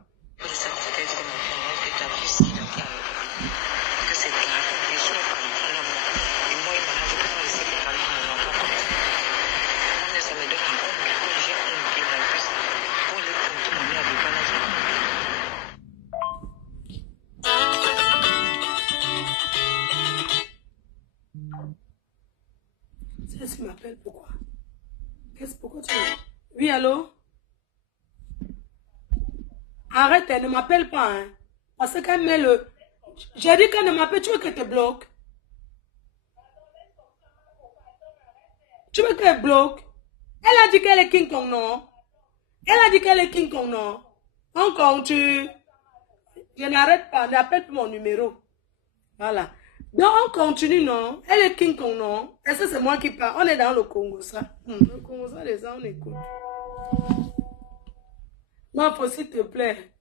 Tu m'appelles pourquoi? Pourquoi tu m'appelles? Oui, allô? Arrête, elle ne m'appelle pas, hein. Parce qu'elle met le... J'ai dit qu'elle ne m'appelle, tu veux qu'elle te bloque? Tu veux qu'elle bloque? Elle a dit qu'elle est King Kong, non? Elle a dit qu'elle est King Kong, non? Encore, je n'arrête pas, n'appelle plus mon numéro. Voilà. Donc, on continue, non? Elle est King Kong, non? Est-ce que c'est moi qui parle? On est dans le Congo, ça. Le Congo, ça, les gens, on écoute. Non, faut s'il te plaît.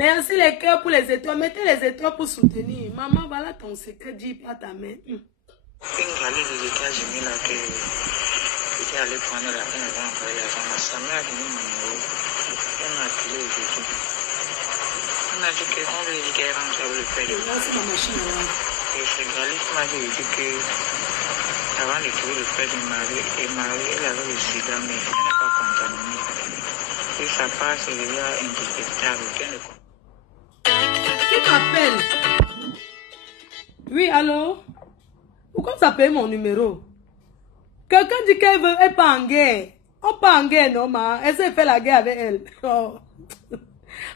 Merci les cœurs pour les étoiles. Mettez les étoiles pour soutenir. Maman, voilà ton secret. Dis pas ta main. Une galère des États-Unis là que j'étais allé prendre la peine avant d'envoyer l'argent. Sa mère a donné mon numéro. Elle m'a appelé aujourd'hui. On m'a dit qu'on veut dire qu'elle rentre avec le père de moi. C'est ma machine là. Et c'est Gali qui m'a dit que avant de trouver le père de Marie, elle avait le sida, mais elle n'est pas contaminée. Et ça passe, c'est déjà indétectable. Qui m'appelle? Oui, allô? Pourquoi ça paye mon numéro? Quelqu'un dit qu'elle n'est pas en guerre. On pas en guerre, non, ma. Elle s'est fait la guerre avec elle. Oh.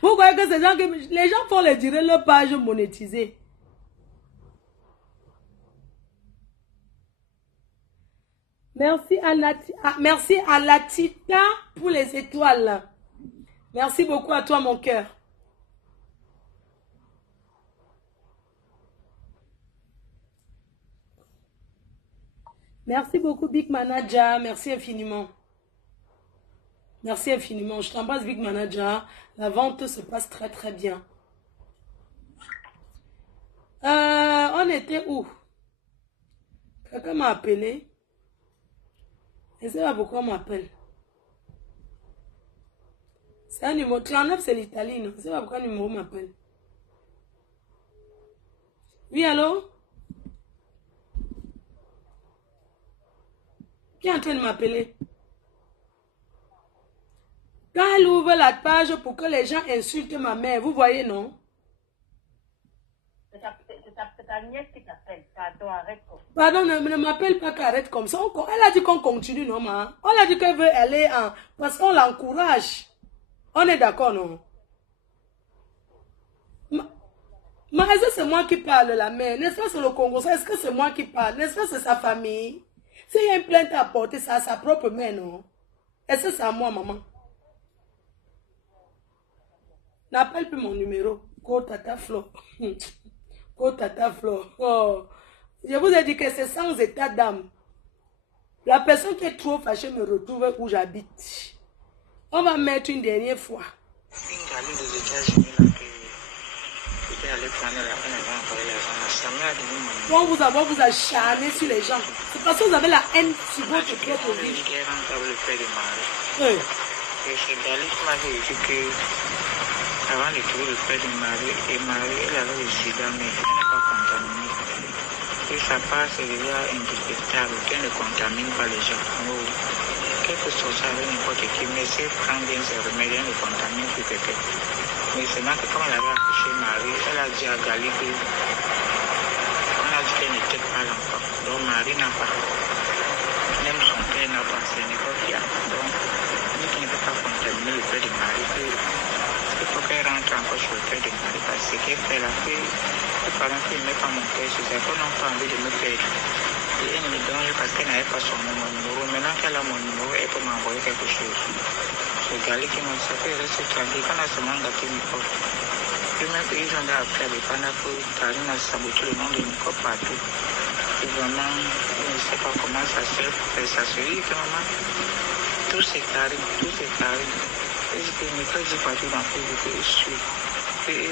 Vous croyez que ces gens, les gens font les tirer leur page monétisée. Merci à Latita pour les étoiles. Merci beaucoup à toi, mon cœur. Merci beaucoup, Big Manager. Merci infiniment. Merci infiniment. Je t'embrasse, Big Manager. La vente se passe très, très bien. On était où? Quelqu'un m'a appelé. Je ne sais pas pourquoi on m'appelle. C'est un numéro. 39, c'est l'Italie. Je ne sais pas pourquoi le numéro m'appelle. Oui, allô? Qui est en train de m'appeler? Quand elle ouvre la page pour que les gens insultent ma mère, vous voyez, non? C'est ta nièce qui t'appelle. Arrête comme ça. Pardon, ne m'appelle pas qu'arrête comme ça. Elle a dit qu'on continue, non, ma? On a dit qu'elle veut aller en... Parce qu'on l'encourage. On est d'accord, non? Mais est-ce que c'est moi qui parle, la mère? N'est-ce pas c'est le Congo? Est-ce que c'est moi qui parle? N'est-ce pas c'est sa famille? S'il y a une plainte à porter, c'est à sa propre mère, non? Est-ce que c'est à moi, maman? N'appelle plus mon numéro. Go Tata Flo. Go Tata Flo. Oh. Je vous ai dit que c'est sans état d'âme. La personne qui est trop fâchée me retrouve où j'habite. On va mettre une dernière fois. Une galère des États-Unis là que j'étais allé prendre la peine avant d'envoyer l'argent. Sa mère a donné mon numéro. On vous acharné sur les gens. C'est parce que vous avez la haine sur votre propre vie. Elle rentre avec le père de Marie. Oui. Et c'est Gali qui m'a dit que avant de trouver le père de Marie, elle avait le sida, mais elle n'est pas contaminée. Et ça passe, c'est déjà indétectable, qu'elle ne contamine pas les gens. Quelque chose avec n'importe qui, mais si elle prend bien ses remèdes, elle ne contamine plus quelqu'un. Mais seulement que quand elle avait accouché Marie, elle a dit à Gali que on a dit qu'elle n'était pas l'enfant. Donc Marie n'a pas. Même son père n'a pas, ce n'est pas bien. Donc, lui qui ne peut pas contaminer le père de Marie, il faut qu'elle rentre encore sur le père de Marie, parce que ce qu'elle fait là, les parents qui ne mettent pas mon père sur ça, qu'on n'a pas envie de me perdre. Et elle me donne parce qu'elle n'avait pas son numéro. Maintenant qu'elle a mon numéro, elle peut m'envoyer quelque chose. C'est Gali qui m'a dit ça, elle reste tranquille, quand elle se demande à qui Nicole. Et même qu'ils ont appris à des panneaux pour Karine a saboté le nom de Nicole partout. Et vraiment, je ne sais pas comment ça se fait pour faire ça. Je dis que maman, tout c'est Karine, tout c'est Karine. Et je dis, Nicole dit partout dans Facebook que je suis. Et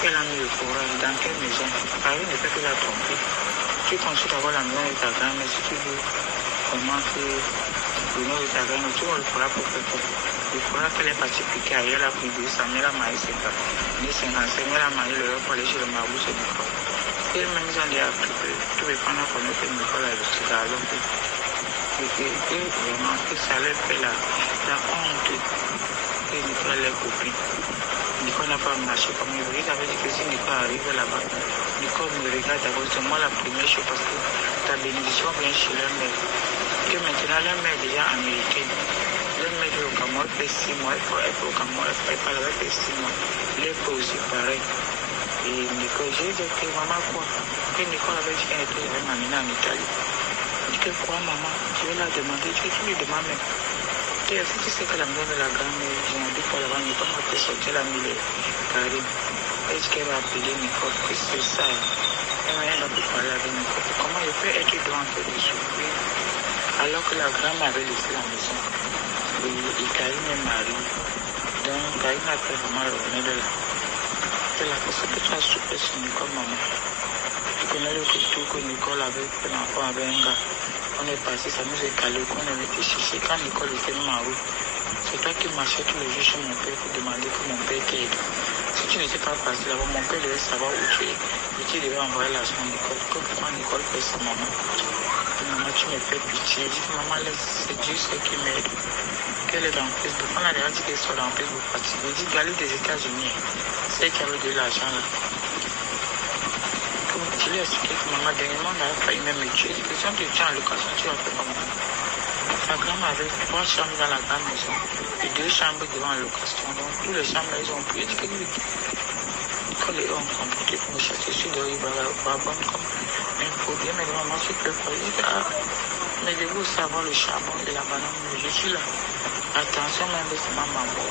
elle a mis le courage. Dans quelle maison? Karine ne peut que la tromper. Tu consultes avoir la maison de ta grand-mère, si tu veux comment que le nom de ta grand-mère, tu le feras pour quelqu'un. Il faudra qu'elle ait parti piquer ailleurs, la plus de 100 000 à maïs, c'est pas. Ni 55 000 à maïs, le pour aller chez le marabout, c'est Nicole. Et même ils ont dit à tout le pendant qu'on a fait Nicole à l'hôpital, alors que vraiment que ça leur fait la honte que Nicole est copine. Nicole n'a pas marché comme il veut. Il avait dit que si Nicole arrive là-bas, Nicole me regarde d'abord, c'est moi la première chose parce que ta bénédiction vient chez leur mère. Que maintenant leur mère est déjà américaine. Leur mère est au Cameroun, elle fait 6 mois, elle fait au Cameroun, elle parle avec 6 mois. Elle fait aussi pareil. Et Nicole, j'ai dit que maman quoi? Que Nicole avait dit qu'elle était m'amener en Italie. Je dis que quoi maman? Je vais la demander, je vais tout lui demander. Si tu sais que la maison de la grand-mère, je n'habite pas là-bas, Nicole m'a fait sortir la mille Karine. Est-ce qu'elle va appeler Nicole que c'est ça? Elle va plus parler avec Nicole. Comment je peux être devant en train de souffrir alors que la grand-mère avait laissé la maison? Et Karine est mariée. Donc, il m'a appelé vraiment le revenir de là. C'est la personne que tu as soupé sur Nicole, maman. Tu connais le couteau que Nicole avait pris l'enfant avec un gars. On est passé, ça nous est calé, qu'on avait été chercher. Quand Nicole était ma rue, c'est toi qui marchais tous les jours chez mon père pour demander que mon père t'aide. Si tu n'étais pas passé là-bas, mon père devait savoir où tu es. Et tu devais envoyer l'argent à Nicole. Pourquoi Nicole fait sa maman? Maman, tu me fais pitié. Dis, maman, c'est Dieu seul qui m'aide. Qu'elle est dans Facebook. On a déjà dit qu'elle soit dans Facebook fatiguée. Dis, Gali des États-Unis. C'est elle qui avait de l'argent là. Comme tu lui as expliqué que maman, dernièrement, on avait failli même me tuer. Si on te tient en location, tu vas faire comment? Sa grand-mère avait 3 chambres dans la grande maison et 2 chambres devant la location. Donc, tous les chambres, ils ont pris. Quand les hommes sont portés pour me chercher, je suis dehors, il va vendre comme un produit. Mais maman, tu peux pas. Je dis, ah, mais je veux savoir le charbon et la banane. Je suis là. Attention, même c'est ma maman.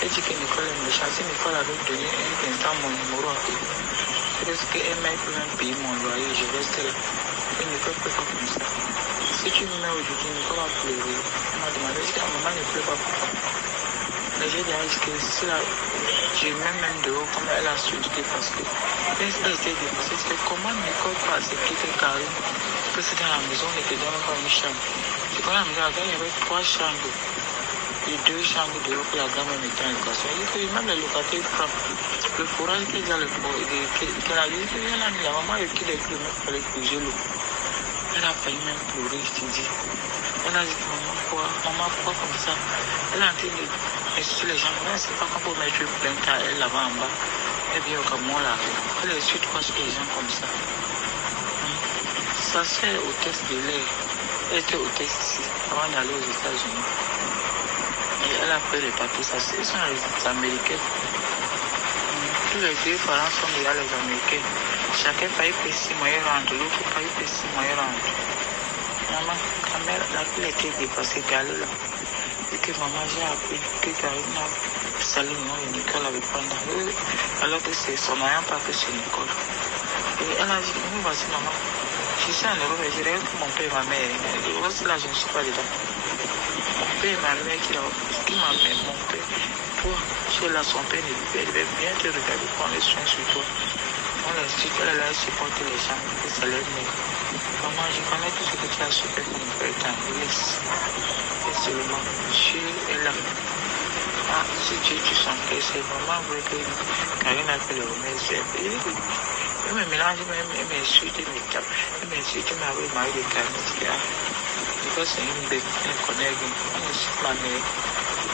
Elle dit que Nicole est méchante. Si Nicole avait donné un instant mon numéro à elle, c'est parce qu'elle m'a même payé mon loyer. Je reste là. Et Nicole ne peut pas comme ça. Si tu me mets aujourd'hui, Nicole va pleurer. Elle m'a demandé si la maman ne pleure pas pourquoi. Mais j'ai dit que si là, j'ai même dehors, comme elle a su dire parce que elle était dépassée. C'est comment Nicole peut accepter que Karine, que c'est dans la maison, ne te donne pas une chambre. C'est quand la maison, il y avait 3 chambres. Et 2 chambres dehors pour la grand-mère était en location. Il dit que même les locataires frappent. Le forage qu'elle a dit, qu'elle a mis la maman et qu'il est plus même pour les bouger l'eau. Elle a failli même pleurer, je te dis. Elle a dit, maman, pourquoi comme ça? Elle a dit, sur les gens, elle ne sait pas qu'on peut mettre une plainte à elle là-bas en bas. Et bien, comme moi là, elle est sur quoi sur les gens comme ça? Ça se fait au test de l'air. Elle était au test ici, avant d'aller aux États-Unis. Et elle a fait les papiers, ça c'est sont les Américains. Tous les 2 parents sont déjà les Américains. Chacun paye 6 moyens rendre, l'autre paye 6 moyens rendre. Maman, quand même, la fille était dépassée, galée là. Et que maman, j'ai appris que Karine a salé le nom de Nicole avec pendant eux, alors que c'est son moyen pas que c'est Nicole. Et elle a dit, nous voici maman. Je suis en Europe, mais je rêve que mon père et ma mère. Et aussi là, je ne suis pas dedans. Mon père et ma mère qui m'amènent, mon père. Toi, tu es là, son père, elle va bien te regarder, prendre les soins sur toi. On l'institue, elle a supporté les gens, que ça l'aide. Maman, je connais tout ce que tu as super pour mon père, t'en laisse. Et seulement, Dieu est là. Ah, si Dieu tu sens que c'est vraiment vrai que Karine a fait le remède, elle me mélange, elle m'insulte, elle me tape, elle m'insulte, elle m'a marié de Karine. Parce que c'est une bête, elle connaît, elle insulte ma mère.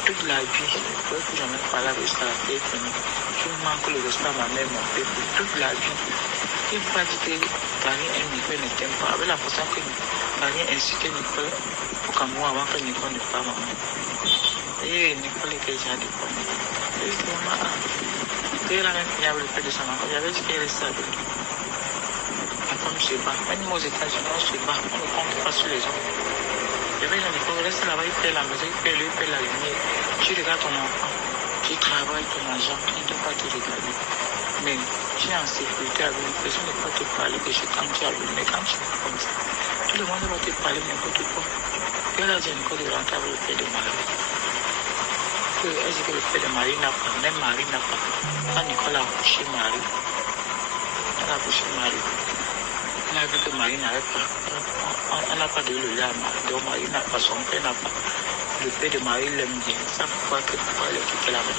Toute la vie, je ne peux plus jamais parler avec ça, la tête. Je manque le respect à ma mère, mon père, pour toute la vie. Il ne faut pas dire que Karine et Nicole ne t'aiment pas. Avec la façon que Karine insultait Nicole au Cameroun avant que Nicole ne parle maman. Et Nicole était déjà décommée. Je dis, maman, elle a même fini avec le père de son enfant. J'avais dit qu'elle est stable. La femme se bat. Même aux États-Unis, on se bat. On ne compte pas sur les hommes. Je vais dans Nicole, reste là-bas, il paie la maison, il paie lui, il paie la lumière. Tu regardes ton enfant, tu travailles ton argent, il ne doit pas te regarder. Mais tu es en sécurité avec une personne, ne peut pas te parler que je quand tu as vu. Mais quand tu es comme ça, tout le monde va te parler n'importe quoi. Elle a dit encore de rentrer avec le père de Marie. Elle dit que le père de Marie n'a pas, même Marie n'a pas. Quand Nicole a accouché Marie, elle a accouché Marie. Elle a vu que Marie n'avait pas. Elle n'a pas de le lait à Marie. Donc Marie n'a pas, son père n'a pas. Le père de Marie l'aime bien. Ça pourquoi elle est quittée là-bas.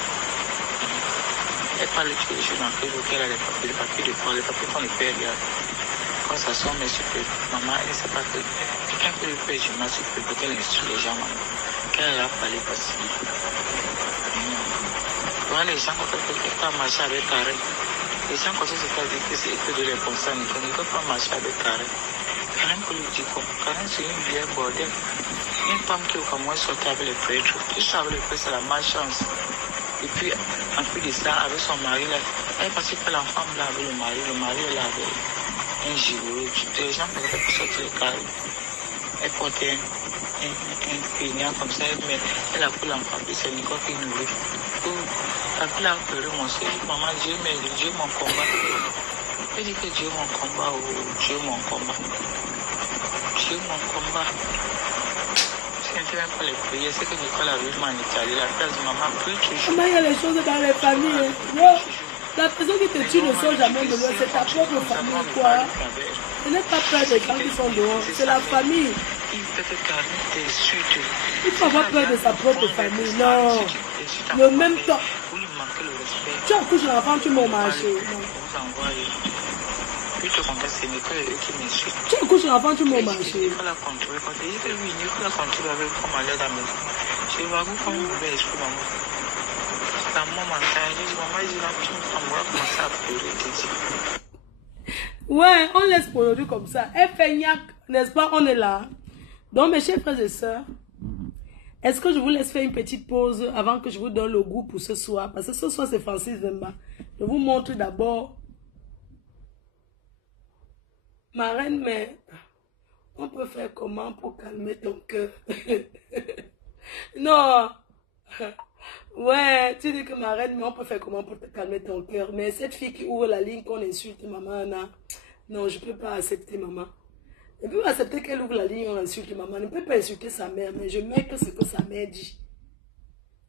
Elle parle tous les jours dans Facebook, elle a les papiers de quoi, les papiers qu'on le père regarde. Quand ça sort, mais super. Maman, elle ne sait pas que quelqu'un peut le faire gymnase sur Facebook, qu'elle insulte les gens, maman. Qu'elle a parlé parce que. Quand les gens, quand elle ne peut pas marcher avec Karine, les gens, quand ils se disent que c'est que de les penser, ils ne peuvent pas marcher avec Karine. Karine peut lui dire quoi? Karine, c'est une vieille bordel. Une femme qui au Cameroun sortait avec les prêtres. Tout ça avec les prêtres, c'est la malchance. Et puis, en plus de ça, avec son mari, là, elle est partie faire l'enfant là avec le mari. Le mari, elle avait un gigot. Les gens ne pouvaient pas sortir le carré. Elle portait un peignard comme ça, mais elle a pris l'enfant, puis c'est Nicole qui nourrit. La fille a pleuré, mon Dieu, maman, Dieu, mais Dieu mon combat. Elle dit que Dieu mon combat, ou Dieu mon combat. Dieu mon combat. n'étais même pas les prières. C'est que Nicole a vu en Italie. La place de maman prie toujours. Comment il y a les choses dans les familles? Hein? La personne qui te tue ne sort jamais de l'eau. C'est ta propre famille, quoi. Ce n'est pas peur des gens qui sont dehors. C'est la famille. Il faut avoir peur de sa propre famille. Non. Le même temps. Tu accouches l'enfant, tu m'as marché. Tu accouches l'enfant, tu m'as marché. Ouais, on laisse pour aujourd'hui comme ça. Elle fait niaque, n'est-ce pas? On est là. Donc, mes chers frères et sœurs, est-ce que je vous laisse faire une petite pause avant que je vous donne le goût pour ce soir? Parce que ce soir, c'est Francis Vemba. Je vous montre d'abord ma reine, mais on peut faire comment pour calmer ton cœur? Non. Ouais, tu dis que ma reine, mais on peut faire comment pour te calmer ton cœur? Mais cette fille qui ouvre la ligne, qu'on insulte maman, Anna, non, je ne peux pas accepter maman. Je ne peux pas accepter qu'elle ouvre la ligne, on insulte maman. Je ne peux pas insulter sa mère, mais je mets que ce que sa mère dit.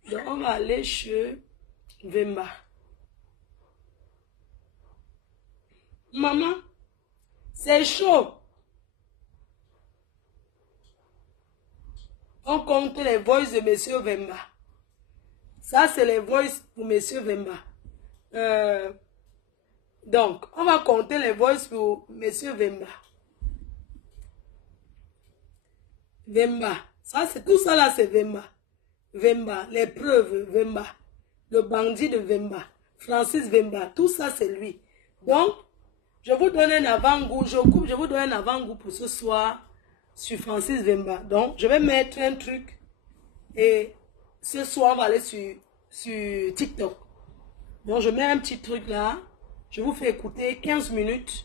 Donc, on va aller chez Vemba. Maman, c'est chaud. On compte les voices de monsieur Vemba. Ça, c'est les voices pour monsieur Vemba. Donc, on va compter les voices pour monsieur Vemba. Vemba. Ça, c'est tout ça là, c'est Vemba. Vemba. Les preuves, Vemba. Le bandit de Vemba. Francis Vemba. Tout ça, c'est lui. Donc, je vous donne un avant-goût. Je vous donne un avant-goût pour ce soir sur Francis Vemba. Donc, je vais mettre un truc. Et ce soir, on va aller sur TikTok. Donc, je mets un petit truc là. Je vous fais écouter 15 minutes.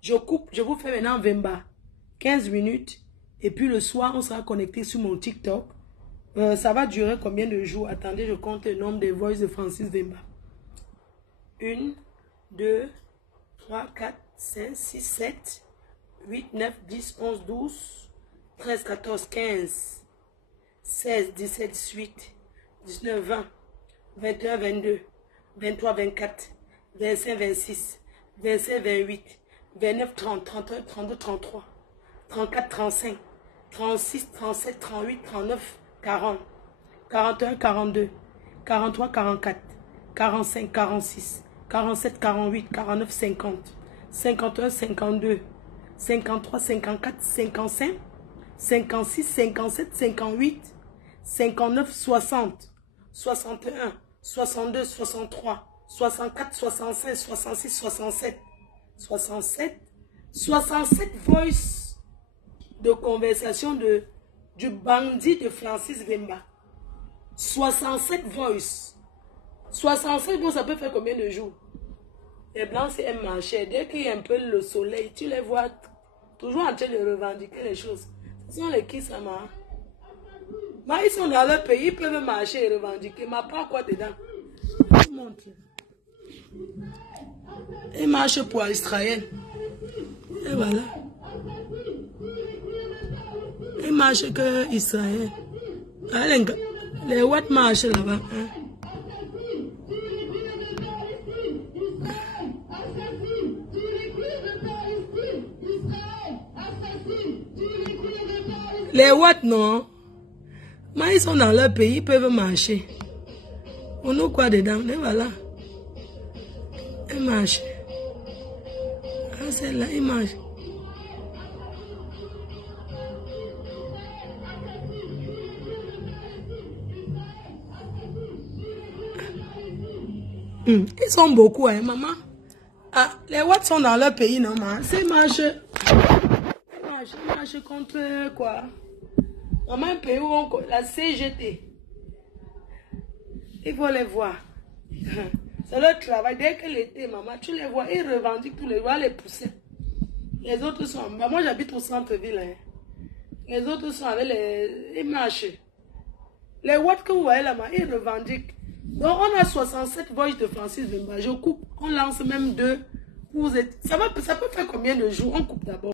Je coupe. Je vous fais maintenant Vemba. 15 minutes. Et puis le soir, on sera connecté sur mon TikTok. Ça va durer combien de jours? Attendez, je compte le nombre des voices de Francis Vemba. 1, 2, 3, 4, 5, 6, 7, 8, 9, 10, 11, 12, 13, 14, 15, 16, 17, 18, 19, 20, 21, 22, 23, 24, 25, 26, 27, 28, 29, 30, 31, 32, 33, 34, 35, 36, 37, 38, 39, 40, 41, 42, 43, 44, 45, 46, 47, 48, 49, 50, 51, 52, 53, 54, 55, 56, 57, 58, 59, 60, 61, 62, 63, 64, 65, 66, 67, 67 voices de conversation du bandit de Francis Vemba. 67 voices. 67 voices, ça peut faire combien de jours? Les blancs, c'est un marché. Dès qu'il y a un peu le soleil, tu les vois toujours en train de revendiquer les choses. Ce sont les qui ça marche. Mais ils sont dans leur pays, ils peuvent marcher et revendiquer. Mais pas quoi dedans. Je vous montre. Ils marchent pour Israël. Et voilà. Ils marchent que Israël. Les Ouatt marchent là-bas. Hein? Les Ouatt, non. Mais ils sont dans leur pays, ils peuvent marcher. On nous quoi dedans? Et voilà. Ils marchent. Ah, c'est là, ils marchent. Ils sont beaucoup, hein, maman. Ah, les Ouatt sont dans leur pays, non, maman. C'est marche. Ils marchent contre quoi? Maman, un pays où on... La CGT. Il faut les voir. C'est leur travail. Dès que l'été, maman, tu les vois. Ils revendiquent tous les jours, les pousser. Les autres sont... Moi, j'habite au centre-ville. Hein. Les autres sont avec les... Ils marchent. Les Ouatt que vous voyez là-bas, ils revendiquent. Donc, on a 67 voices de Francis Vemba. Je coupe. On lance même 2. Ça peut faire combien de jours? On coupe d'abord.